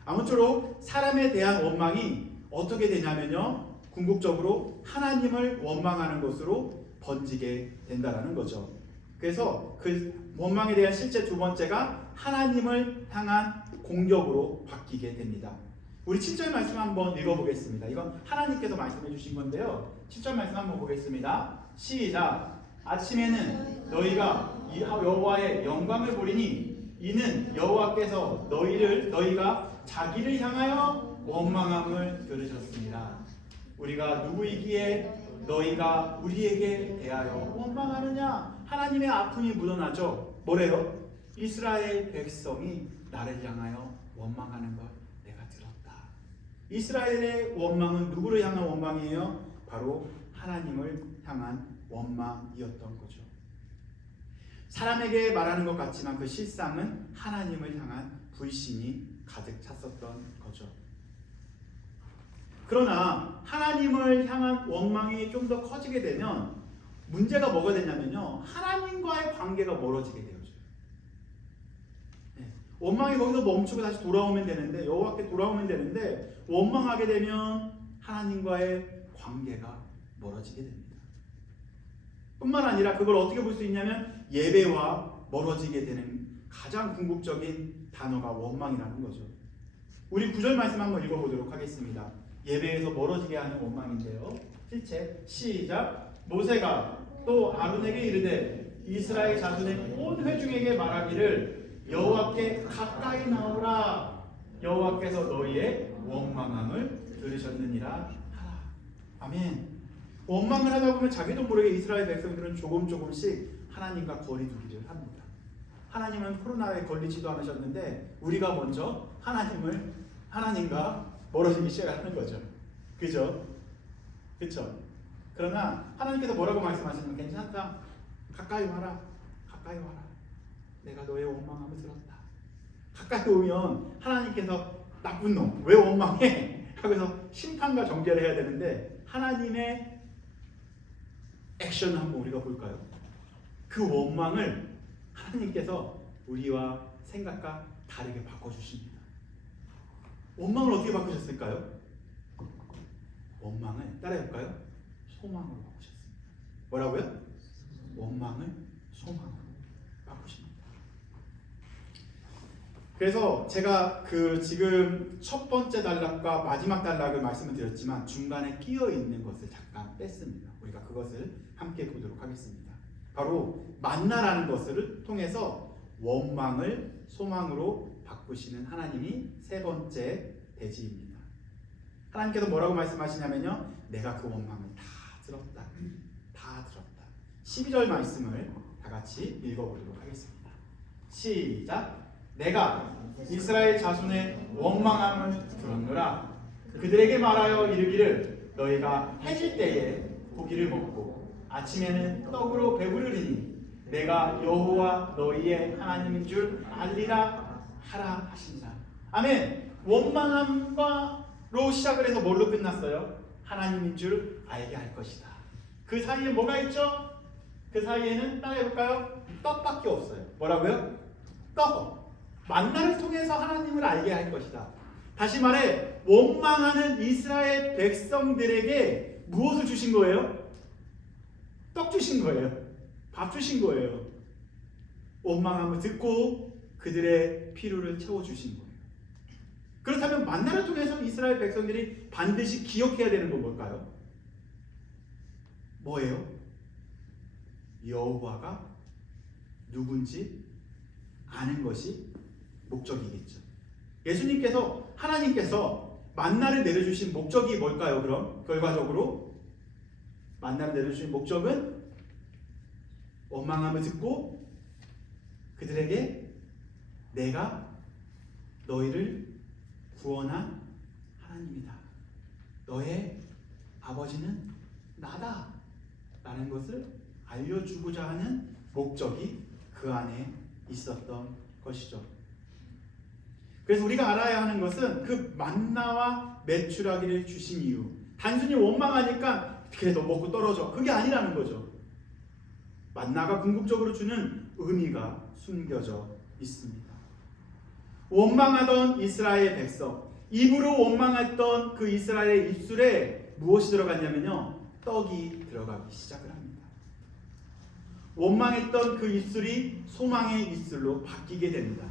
아무쪼록 사람에 대한 원망이 어떻게 되냐면요, 궁극적으로 하나님을 원망하는 것으로 번지게 된다는 거죠. 그래서 그 원망에 대한 실제 두 번째가 하나님을 향한 공격으로 바뀌게 됩니다. 우리 7절 말씀 한번 읽어보겠습니다. 이건 하나님께서 말씀해 주신 건데요. 7절 말씀 한번 보겠습니다. 시작. 아침에는 너희가 여호와의 영광을 보리니 이는 여호와께서 너희가 자기를 향하여 원망함을 들으셨습니다. 우리가 누구이기에 너희가 우리에게 대하여 원망하느냐? 하나님의 아픔이 묻어나죠. 뭐래요? 이스라엘 백성이 나를 향하여 원망하는 걸 내가 들었다. 이스라엘의 원망은 누구를 향한 원망이에요? 바로 하나님을 향한 원망이었던 거죠. 사람에게 말하는 것 같지만 그 실상은 하나님을 향한 불신이 가득 찼었던 거죠. 그러나 하나님을 향한 원망이 좀 더 커지게 되면 문제가 뭐가 되냐면요, 하나님과의 관계가 멀어지게 되어져요. 원망이 거기서 멈추고 다시 돌아오면 되는데, 여호와께 돌아오면 되는데, 원망하게 되면 하나님과의 관계가 멀어지게 됩니다. 뿐만 아니라 그걸 어떻게 볼 수 있냐면 예배와 멀어지게 되는 가장 궁극적인 단어가 원망이라는 거죠. 우리 9절 말씀 한번 읽어보도록 하겠습니다. 예배에서 멀어지게 하는 원망인데요. 실제 시작. 모세가 또 아론에게 이르되 이스라엘 자손의 온 회중에게 말하기를 여호와께 가까이 나오라. 여호와께서 너희의 원망함을 들으셨느니라 하라. 아멘. 원망을 하다 보면 자기도 모르게 이스라엘 백성들은 조금씩 하나님과 거리 두기를 합니다. 하나님은 코로나에 걸리지도 않으셨는데 우리가 먼저 하나님과 멀어지기 시작하는 거죠. 그죠? 그쵸? 그러나 하나님께서 뭐라고 말씀하시면 괜찮다. 가까이 와라. 가까이 와라. 내가 너의 원망함을 들었다. 가까이 오면 하나님께서 나쁜 놈, 왜 원망해? 하고서 심판과 정죄를 해야 되는데 하나님의 액션을 한번 우리가 볼까요? 그 원망을 하나님께서 우리와 생각과 다르게 바꿔주십니다. 원망을 어떻게 바꾸셨을까요? 원망을 따라해볼까요? 소망으로 바꾸셨습니다. 뭐라고요? 원망을 소망으로 바꾸십니다. 그래서 제가 지금 첫 번째 단락과 마지막 단락을 말씀을 드렸지만 중간에 끼어 있는 것을 잠깐 뺐습니다. 우리가 그것을 함께 보도록 하겠습니다. 바로 만나라는 것을 통해서 원망을 소망으로 바꾸시는 하나님이 세 번째 대지입니다. 하나님께서 뭐라고 말씀하시냐면요, 내가 그 원망을 다 들었다. 다 들었다. 12절 말씀을 다 같이 읽어보도록 하겠습니다. 시작. 내가 이스라엘 자손의 원망함을 들었노라. 그들에게 말하여 이르기를 너희가 해질 때에 고기를 먹고 아침에는 떡으로 배부르리니 내가 여호와 너희의 하나님인 줄 알리라 하라 하신다. 아멘. 원망함으로 시작을 해서 뭘로 끝났어요? 하나님인 줄 알게 할 것이다. 그 사이에 뭐가 있죠? 그 사이에는 따라해볼까요? 떡밖에 없어요. 뭐라고요? 떡. 만나를 통해서 하나님을 알게 할 것이다. 다시 말해 원망하는 이스라엘 백성들에게 무엇을 주신 거예요? 떡 주신 거예요. 밥 주신 거예요. 원망함을 듣고 그들의 필요를 채워주신 거예요. 그렇다면 만나를 통해서 이스라엘 백성들이 반드시 기억해야 되는 건 뭘까요? 뭐예요? 여호와가 누군지 아는 것이 목적이겠죠. 예수님께서 하나님께서 만나를 내려주신 목적이 뭘까요? 그럼 결과적으로 만나를 내려주신 목적은 원망함을 듣고 그들에게 내가 너희를 구원한 하나님이다. 너의 아버지는 나다. 라는 것을 알려주고자 하는 목적이 그 안에 있었던 것이죠. 그래서 우리가 알아야 하는 것은 그 만나와 메추라기를 주신 이유, 단순히 원망하니까 그래도 먹고 떨어져, 그게 아니라는 거죠. 만나가 궁극적으로 주는 의미가 숨겨져 있습니다. 원망하던 이스라엘 백성, 입으로 원망했던 그 이스라엘의 입술에 무엇이 들어갔냐면요, 떡이 들어가기 시작을 합니다. 원망했던 그 입술이 소망의 입술로 바뀌게 됩니다.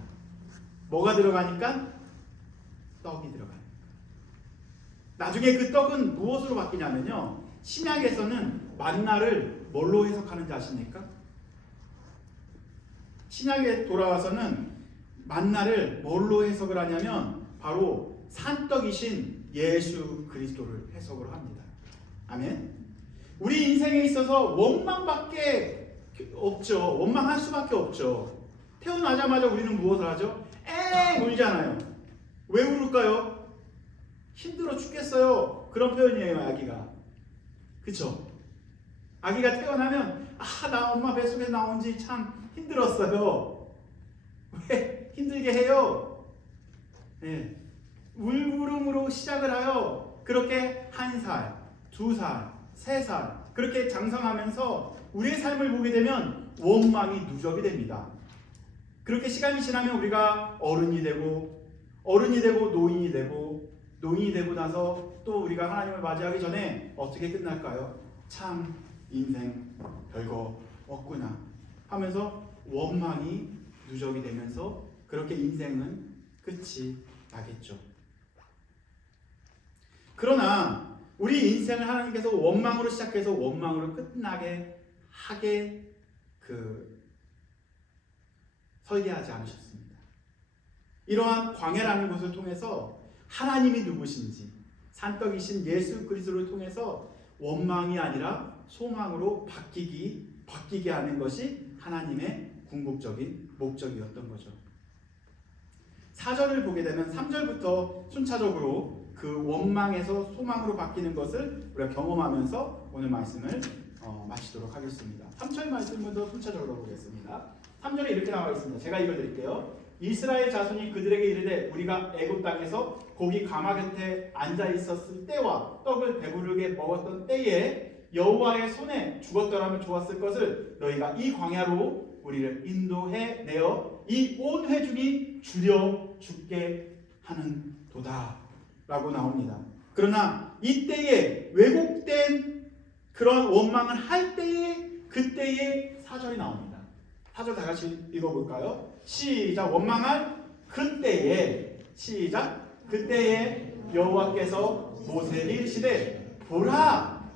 뭐가 들어가니까? 떡이 들어가니까. 나중에 그 떡은 무엇으로 바뀌냐면요, 신약에서는 만나를 뭘로 해석하는지 아십니까? 신약에 돌아와서는 만나를 뭘로 해석을 하냐면 바로 산떡이신 예수 그리스도를 해석을 합니다. 아멘. 우리 인생에 있어서 원망밖에 없죠. 원망할 수밖에 없죠. 태어나자마자 우리는 무엇을 하죠? 울잖아요. 왜 울을까요? 힘들어 죽겠어요. 그런 표현이에요, 아기가. 그쵸? 아기가 태어나면 나 엄마 뱃속에서 나온 지 참 힘들었어요. 왜 힘들게 해요? 네. 울음으로 시작을 하여 그렇게 1살, 2살, 3살 그렇게 장성하면서 우리의 삶을 보게 되면 원망이 누적이 됩니다. 그렇게 시간이 지나면 우리가 어른이 되고 노인이 되고 나서 또 우리가 하나님을 맞이하기 전에 어떻게 끝날까요? 참 인생 별거 없구나 하면서 원망이 누적이 되면서 그렇게 인생은 끝이 나겠죠. 그러나 우리 인생을 하나님께서 원망으로 시작해서 원망으로 끝나게 하게 설계하지 않으셨습니다. 이러한 광야라는 것을 통해서 하나님이 누구신지, 산떡이신 예수 그리스도를 통해서 원망이 아니라 소망으로 바뀌게 하는 것이 하나님의 궁극적인 목적이었던 거죠. 4절을 보게 되면 3절부터 순차적으로 그 원망에서 소망으로 바뀌는 것을 우리가 경험하면서 오늘 말씀을 마치도록 하겠습니다. 3절 말씀부터 순차적으로 보겠습니다. 3절에 이렇게 나와 있습니다. 제가 읽어드릴게요. 이스라엘 자손이 그들에게 이르되 우리가 애굽 땅에서 고기 가마 곁에 앉아 있었을 때와 떡을 배부르게 먹었던 때에 여호와의 손에 죽었더라면 좋았을 것을 너희가 이 광야로 우리를 인도해 내어 이 온 회중이 주려 죽게 하는 도다 라고 나옵니다. 그러나 이때에 왜곡된 그런 원망을 할 때에 그때에 4절이 나옵니다. 4절 다 같이 읽어볼까요? 시작. 원망할 그때에 시작. 그때에 여호와께서 모세에게 이르시되 보라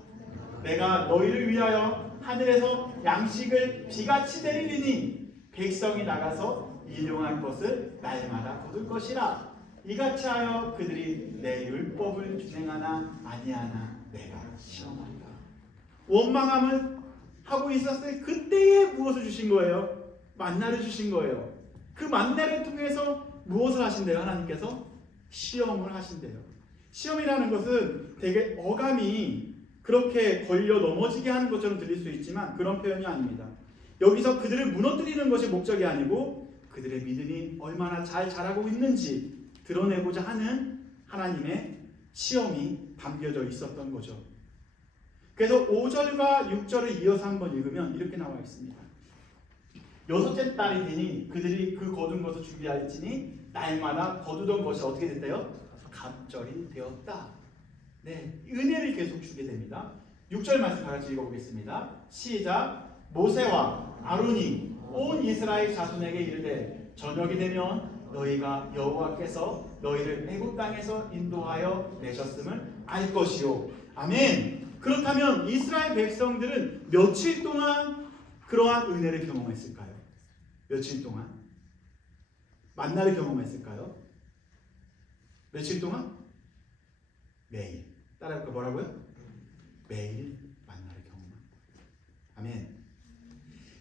내가 너희를 위하여 하늘에서 양식을 비같이 내리리니 백성이 나가서 일용할 것을 날마다 거둘 것이라 이같이 하여 그들이 내 율법을 준행하나 아니하나 내가 시험하리라. 원망함을 하고 있었을 그때에 무엇을 주신 거예요? 만나를 주신 거예요. 그 만나를 통해서 무엇을 하신대요? 하나님께서 시험을 하신대요. 시험이라는 것은 되게 어감이 그렇게 걸려 넘어지게 하는 것처럼 들릴 수 있지만 그런 표현이 아닙니다. 여기서 그들을 무너뜨리는 것이 목적이 아니고 그들의 믿음이 얼마나 잘 자라고 있는지 드러내고자 하는 하나님의 시험이 담겨져 있었던 거죠. 그래서 5절과 6절을 이어서 한번 읽으면 이렇게 나와 있습니다. 6째 달이 되니 그들이 그 거둔 것을 준비할지니 날마다 거두던 것이 어떻게 됐대요? 갑절이 되었다. 네, 은혜를 계속 주게 됩니다. 6절 말씀 다 같이 읽어보겠습니다. 시작. 모세와 아론이 온 이스라엘 자손에게 이르되 저녁이 되면 너희가 여호와께서 너희를 애굽 땅에서 인도하여 내셨음을 알 것이요. 아멘. 그렇다면 이스라엘 백성들은 며칠 동안 그러한 은혜를 경험했을까요? 며칠 동안? 만나를 경험했을까요? 며칠 동안? 매일. 따라할까 뭐라고요? 매일 만나를 경험한. 아멘.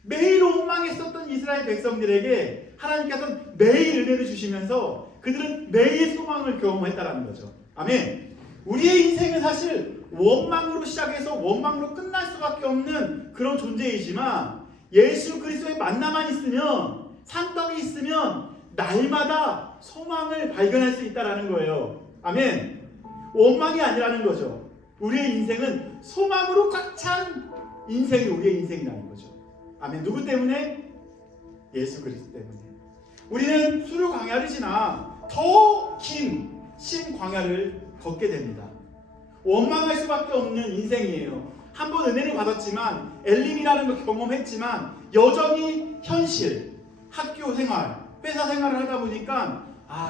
매일 원망했었던 이스라엘 백성들에게 하나님께서는 매일 은혜를 주시면서 그들은 매일 소망을 경험했다라는 거죠. 아멘. 우리의 인생은 사실 원망으로 시작해서 원망으로 끝날 수밖에 없는 그런 존재이지만 예수 그리스도의 만나만 있으면, 산떡이 있으면 날마다 소망을 발견할 수 있다라는 거예요. 아멘. 원망이 아니라는 거죠. 우리의 인생은 소망으로 꽉 찬 인생이 우리의 인생이라는 거죠. 아멘. 누구 때문에? 예수 그리스도 때문에. 우리는 수료 광야를 지나 더 긴 심 광야를 걷게 됩니다. 원망할 수밖에 없는 인생이에요. 한 번 은혜를 받았지만, 엘림이라는 걸 경험했지만 여전히 현실, 학교 생활, 회사 생활을 하다 보니까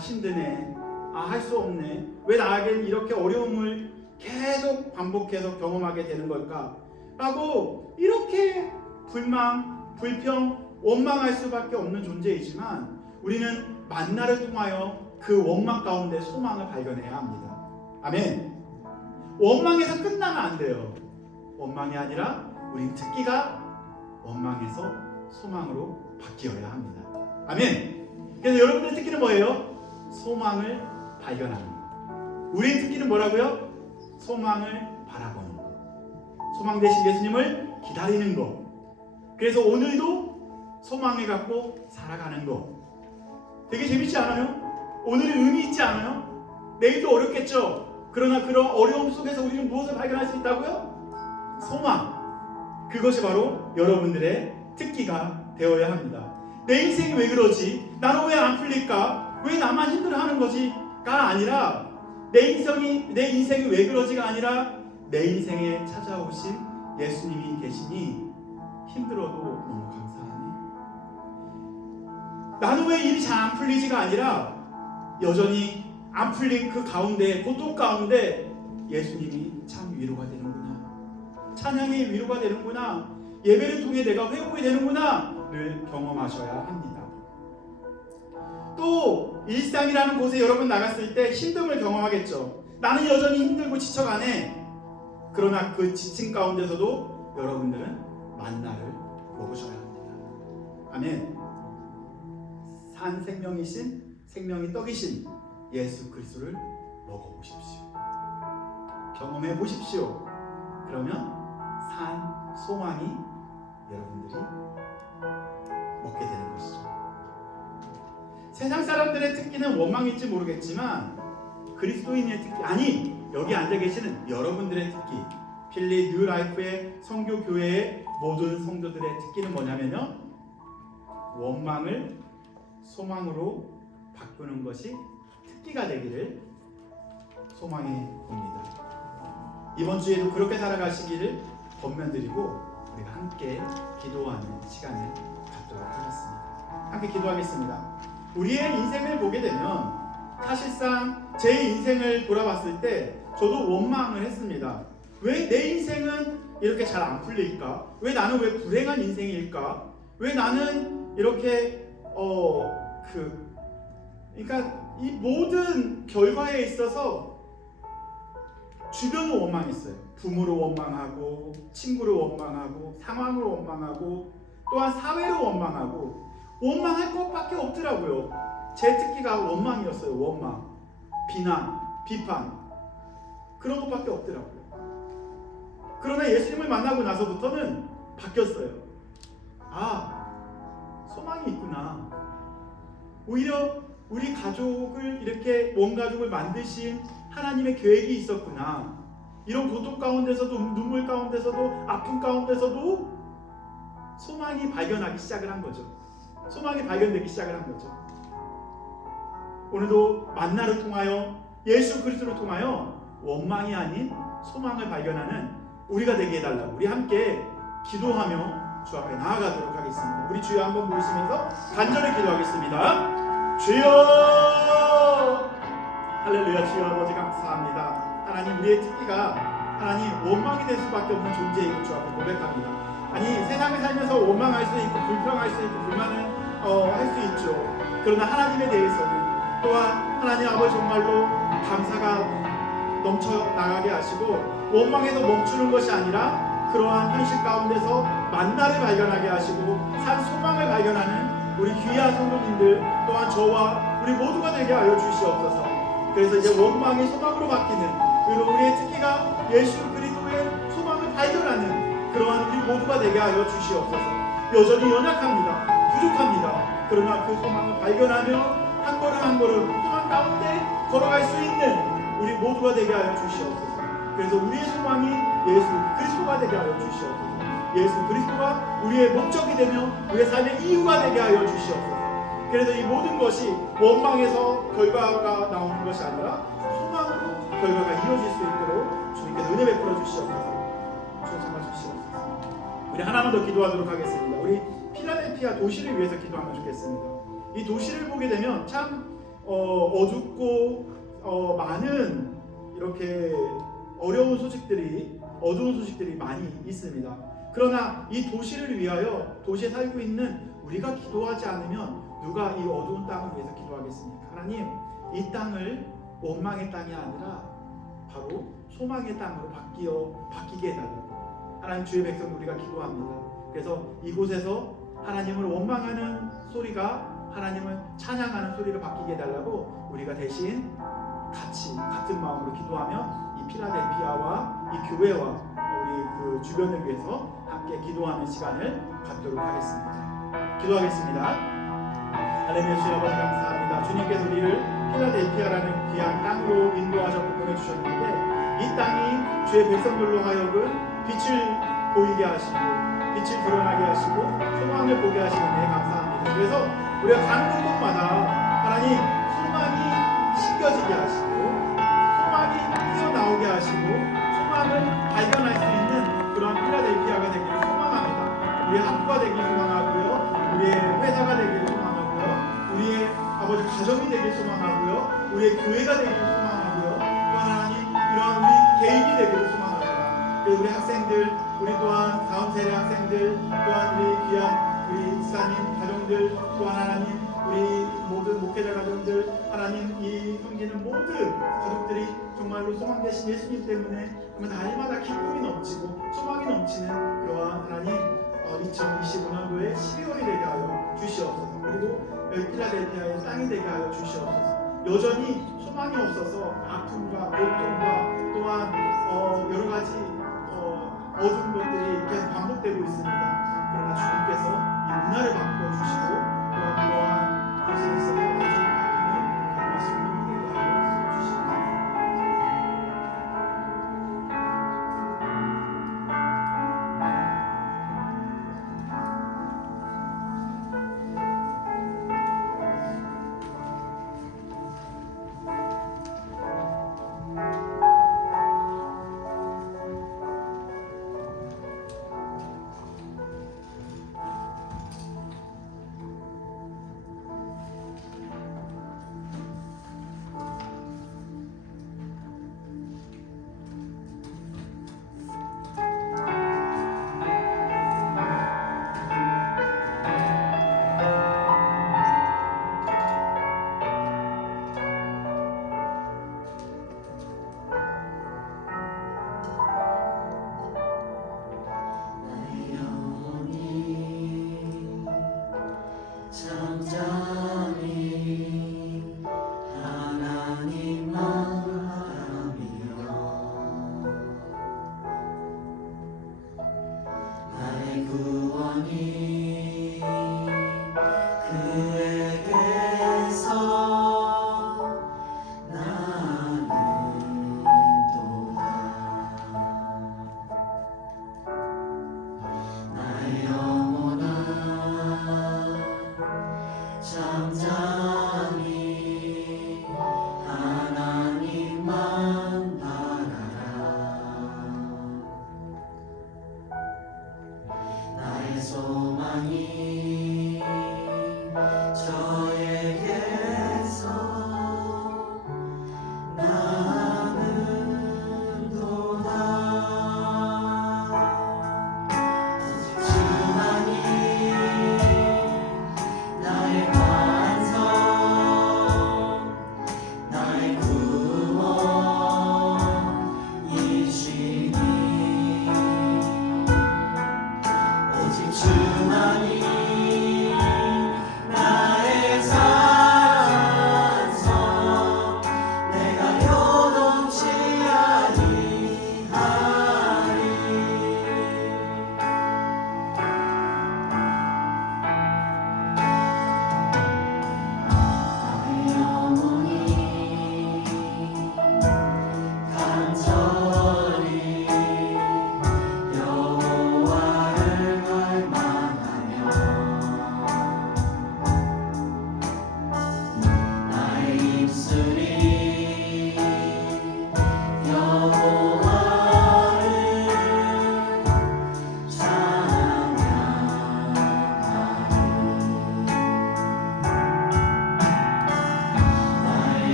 힘드네, 할 수 없네, 왜 나에겐 이렇게 어려움을 계속 반복해서 경험하게 되는 걸까 라고 이렇게 불만, 불평, 원망할 수밖에 없는 존재이지만 우리는 만나를 통하여 그 원망 가운데 소망을 발견해야 합니다. 아멘. 원망에서 끝나면 안 돼요. 원망이 아니라 우린 특기가 원망에서 소망으로 바뀌어야 합니다. 아멘. 그래서 여러분들의 특기는 뭐예요? 소망을 발견하는 것. 우리의 특기는 뭐라고요? 소망을 바라보는 것. 소망 되신 예수님을 기다리는 것. 그래서 오늘도 소망을 갖고 살아가는 것. 되게 재밌지 않아요? 오늘은 의미 있지 않아요? 내일도 어렵겠죠? 그러나 그런 어려움 속에서 우리는 무엇을 발견할 수 있다고요? 소망. 그것이 바로 여러분들의 특기가 되어야 합니다. 내 인생이 왜 그러지? 나는 왜 안 풀릴까? 왜 나만 힘들어하는 거지?가 아니라 내 인생이 왜 그러지가 아니라 내 인생에 찾아오신 예수님이 계시니 힘들어도 너무 감사하네. 나는 왜 일이 잘 안 풀리지가 아니라 여전히 안 풀린 그 가운데, 고통 가운데 예수님이 참 위로가 되는구나, 찬양의 위로가 되는구나, 예배를 통해 내가 회복이 되는구나를 경험하셔야 합니다. 또 일상이라는 곳에 여러분 나갔을 때 힘듦을 경험하겠죠. 나는 여전히 힘들고 지쳐가네. 그러나 그 지침 가운데서도 여러분들은 만나를 먹으셔야 합니다. 아멘. 산 생명이신, 생명이 떡이신 예수 그리스도를 먹어보십시오. 경험해 보십시오. 그러면 산 소망이 여러분들이 먹게 되는 것이죠. 세상 사람들의 특기는 원망일지 모르겠지만 그리스도인의 특기, 아니 여기 앉아 계시는 여러분들의 특기, 필리 뉴라이프의 선교 교회의 모든 성도들의 특기는 뭐냐면요, 원망을 소망으로 바꾸는 것이 특기가 되기를 소망해 봅니다. 이번 주에도 그렇게 살아가시기를 권면드리고 우리가 함께 기도하는 시간을 갖도록 하겠습니다. 함께 기도하겠습니다. 우리의 인생을 보게 되면 사실상 제 인생을 돌아봤을 때 저도 원망을 했습니다. 왜 내 인생은 이렇게 잘 안 풀릴까? 왜 나는 왜 불행한 인생일까? 왜 나는 이렇게 그러니까 이 모든 결과에 있어서 주변을 원망했어요. 부모를 원망하고, 친구를 원망하고, 상황을 원망하고, 또한 사회를 원망하고, 원망할 것밖에 없더라고요. 제 특기가 원망이었어요. 원망, 비난, 비판, 그런 것밖에 없더라고요. 그러나 예수님을 만나고 나서부터는 바뀌었어요. 소망이 있구나. 오히려 우리 가족을 이렇게 원가족을 만드신 하나님의 계획이 있었구나. 이런 고통 가운데서도, 눈물 가운데서도, 아픔 가운데서도 소망이 발견하기 시작을 한 거죠. 소망이 발견되기 시작을 한 거죠. 오늘도 만나를 통하여, 예수 그리스도를 통하여 원망이 아닌 소망을 발견하는 우리가 되게 해달라고 우리 함께 기도하며 주 앞에 나아가도록 하겠습니다. 우리 주여 한번 모시면서 간절히 기도하겠습니다. 주여, 할렐루야. 주여 아버지 감사합니다. 하나님, 우리의 특기가 하나님 원망이 될 수밖에 없는 존재이고 주 앞에 고백합니다. 아니 세상을 살면서 원망할 수 있고 불평할 수 있고 불만을 할 수 있죠. 그러나 하나님에 대해서는 또한 하나님 아버지 정말로 감사가 넘쳐나가게 하시고 원망에서 멈추는 것이 아니라 그러한 현실 가운데서 만나를 발견하게 하시고 산 소망을 발견하는 우리 귀한 성도님들 또한 저와 우리 모두가 되게 하여 주시옵소서. 그래서 이제 원망이 소망으로 바뀌는 그리고 우리의 특기가 예수 그리스도의 소망을 발견하는 그러한 우리 모두가 되게 하여 주시옵소서. 여전히 연약합니다. 부족합니다. 그러나 그 소망을 발견하며 한 걸음 한 걸음 소망 가운데 걸어갈 수 있는 우리 모두가 되게 하여 주시옵소서. 그래서 우리의 소망이 예수 그리스도가 되게 하여 주시옵소서. 예수 그리스도가 우리의 목적이 되며 우리의 삶의 이유가 되게 하여 주시옵소서. 그래서 이 모든 것이 원망에서 결과가 나오는 것이 아니라 소망으로 결과가 이루어질 수 있도록 주님께서 은혜 베풀어 주시옵소서. 주님께서 주시옵소서. 우리 하나만 더 기도하도록 하겠습니다. 우리 필라델피아 도시를 위해서 기도하면 좋겠습니다. 이 도시를 보게 되면 참 어둡고 많은 이렇게 어려운 소식들이 어두운 소식들이 많이 있습니다. 그러나 이 도시를 위하여 도시에 살고 있는 우리가 기도하지 않으면 누가 이 어두운 땅을 위해서 기도하겠습니까? 하나님, 이 땅을 원망의 땅이 아니라 바로 소망의 땅으로 바뀌게 해달라고 하나님 주의 백성 우리가 기도합니다. 그래서 이곳에서 하나님을 원망하는 소리가 하나님을 찬양하는 소리로 바뀌게 해달라고 우리가 대신 같은 마음으로 기도하며 이 필라델피아와 이 교회와 우리 그 주변을 위해서 함께 기도하는 시간을 갖도록 하겠습니다. 기도하겠습니다. 하나님의 주여 아버지 감사합니다. 주님께서 우리를 필라델피아라는 귀한 땅으로 인도하셨고 보내주셨는데 이 땅이 주의 백성들로 하여금 빛을 보이게 하시고 빛을 드러나게 하시고 소망을 보게 하시는 데 감사합니다. 그래서 우리가 가는 곳곳마다 하나님 소망이 심겨지게 하시고 소망이 튀어나오게 하시고 소망을 발견할 수 있는 그런 필라델피아가 되기를 소망합니다. 우리의 학교가 되기를 소망하고요. 우리의 회사가 되기를 소망하고요. 우리의 아버지 가정이 되기를 소망하고요. 우리의 교회가 되기를 소망하고요. 또 하나님 이러한 우리 개인이 되기를 소망합니다. 그래서 우리 학생들 우리 또한 다음 세대 학생들 또한 우리 귀한 우리 지사님 가정들 또한 하나님 우리 모든 목회자 가정들 하나님 이 섬기는 모든 가족들이 정말로 소망 되신 예수님 때문에 정말 날마다 기쁨이 넘치고 소망이 넘치는 그러한 하나님 2025년도에 12월이 되게 하여 주시옵소서. 그리고 여기 필라델피아의 땅이 되게 하여 주시옵소서. 여전히 소망이 없어서 아픔과 고통과 또한 여러 가지 어두운 것들이 계속 반복되고 있습니다. 그러나 주님께서 이 문화를 바꿔주시고 또한 그러한 곳에 있어서 완전히 바뀌는 그런 말씀을 되게 하여 주시옵소서.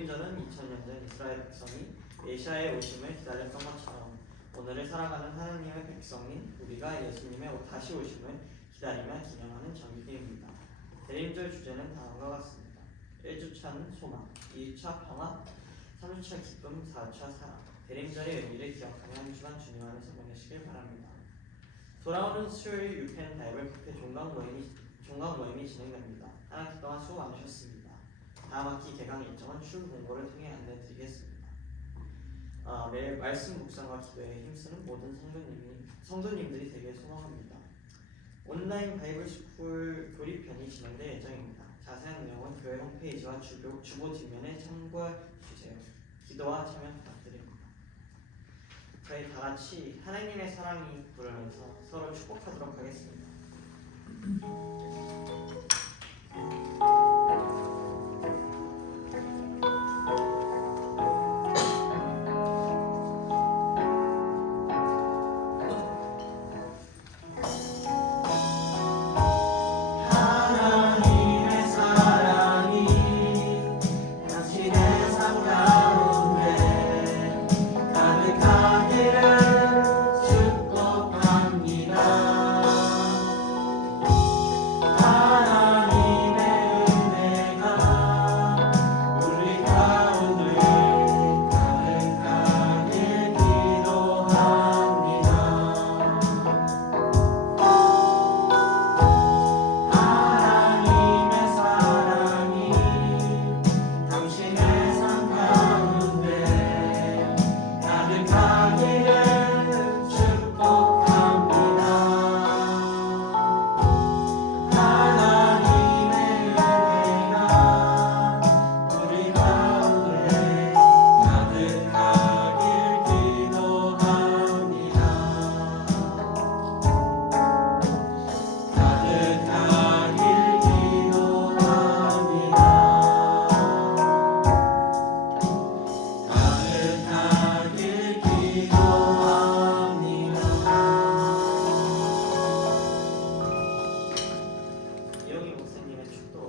대림절은 2000년 전 이스라엘 백성이 메시아의 오심을 기다렸던 것처럼 오늘을 살아가는 하나님의 백성인 우리가 예수님의 다시 오심을 기다리며 기념하는 정기입니다. 대림절 주제는 다음과 같습니다. 1주차는 소망, 2주차 평화, 3주차 기쁨, 4주차 사랑. 대림절의 의미를 기억하며 한 주간 주님 안에서 보내시길 바랍니다. 돌아오는 수요일 유펜 바이블 카페 종강 모임이 진행됩니다. 한 학기 동안 수고 많으셨습니다. 다음 학기 개강 일정은 출 공고를 통해 안내드리겠습니다. 매일 말씀 묵상과 기도에 힘쓰는 모든 성도님들이 되길 소망합니다. 온라인 바이블 스쿨 교리편이 진행될 예정입니다. 자세한 내용은 교회 홈페이지와 주보 뒷면에 참고해 주세요. 기도와 참여 부탁드립니다. 저희 다 같이 하나님의 사랑이 부르면서 서로 축복하도록 하겠습니다. 하나님의 사랑이 당신의 삶 가운데 가득하기를 축복합니다. 하나님의 은혜가 우리 가운데 가득하길 기도합니다. 하나님의 사랑이 당신의 삶 가운데 가득하기를 축복합니다. 하나님의 은혜가 우리 가운데 가득하길 기도합니다. 가득하길 기도합니다. 가득하길 기도합니다. 이영희 목사님의 축도로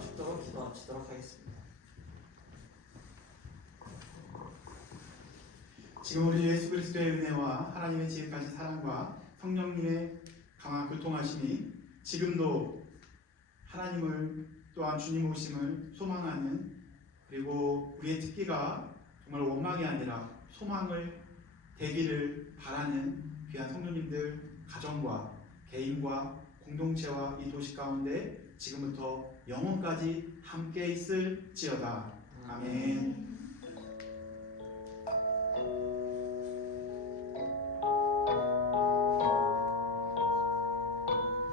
기도 마치도록 하겠습니다. 지금 우리 예수 그리스도의 은혜와 하나님의 지혜까지 사랑과 성령님의 강한 교통하심이 지금도 하나님을 또한 주님 오심을 소망하는, 그리고 우리의 특기가 정말 원망이 아니라 소망을 되기를 바라는 귀한 성도님들 가정과 개인과 공동체와 이 도시 가운데 지금부터 영원까지 함께 있을지어다. 아멘.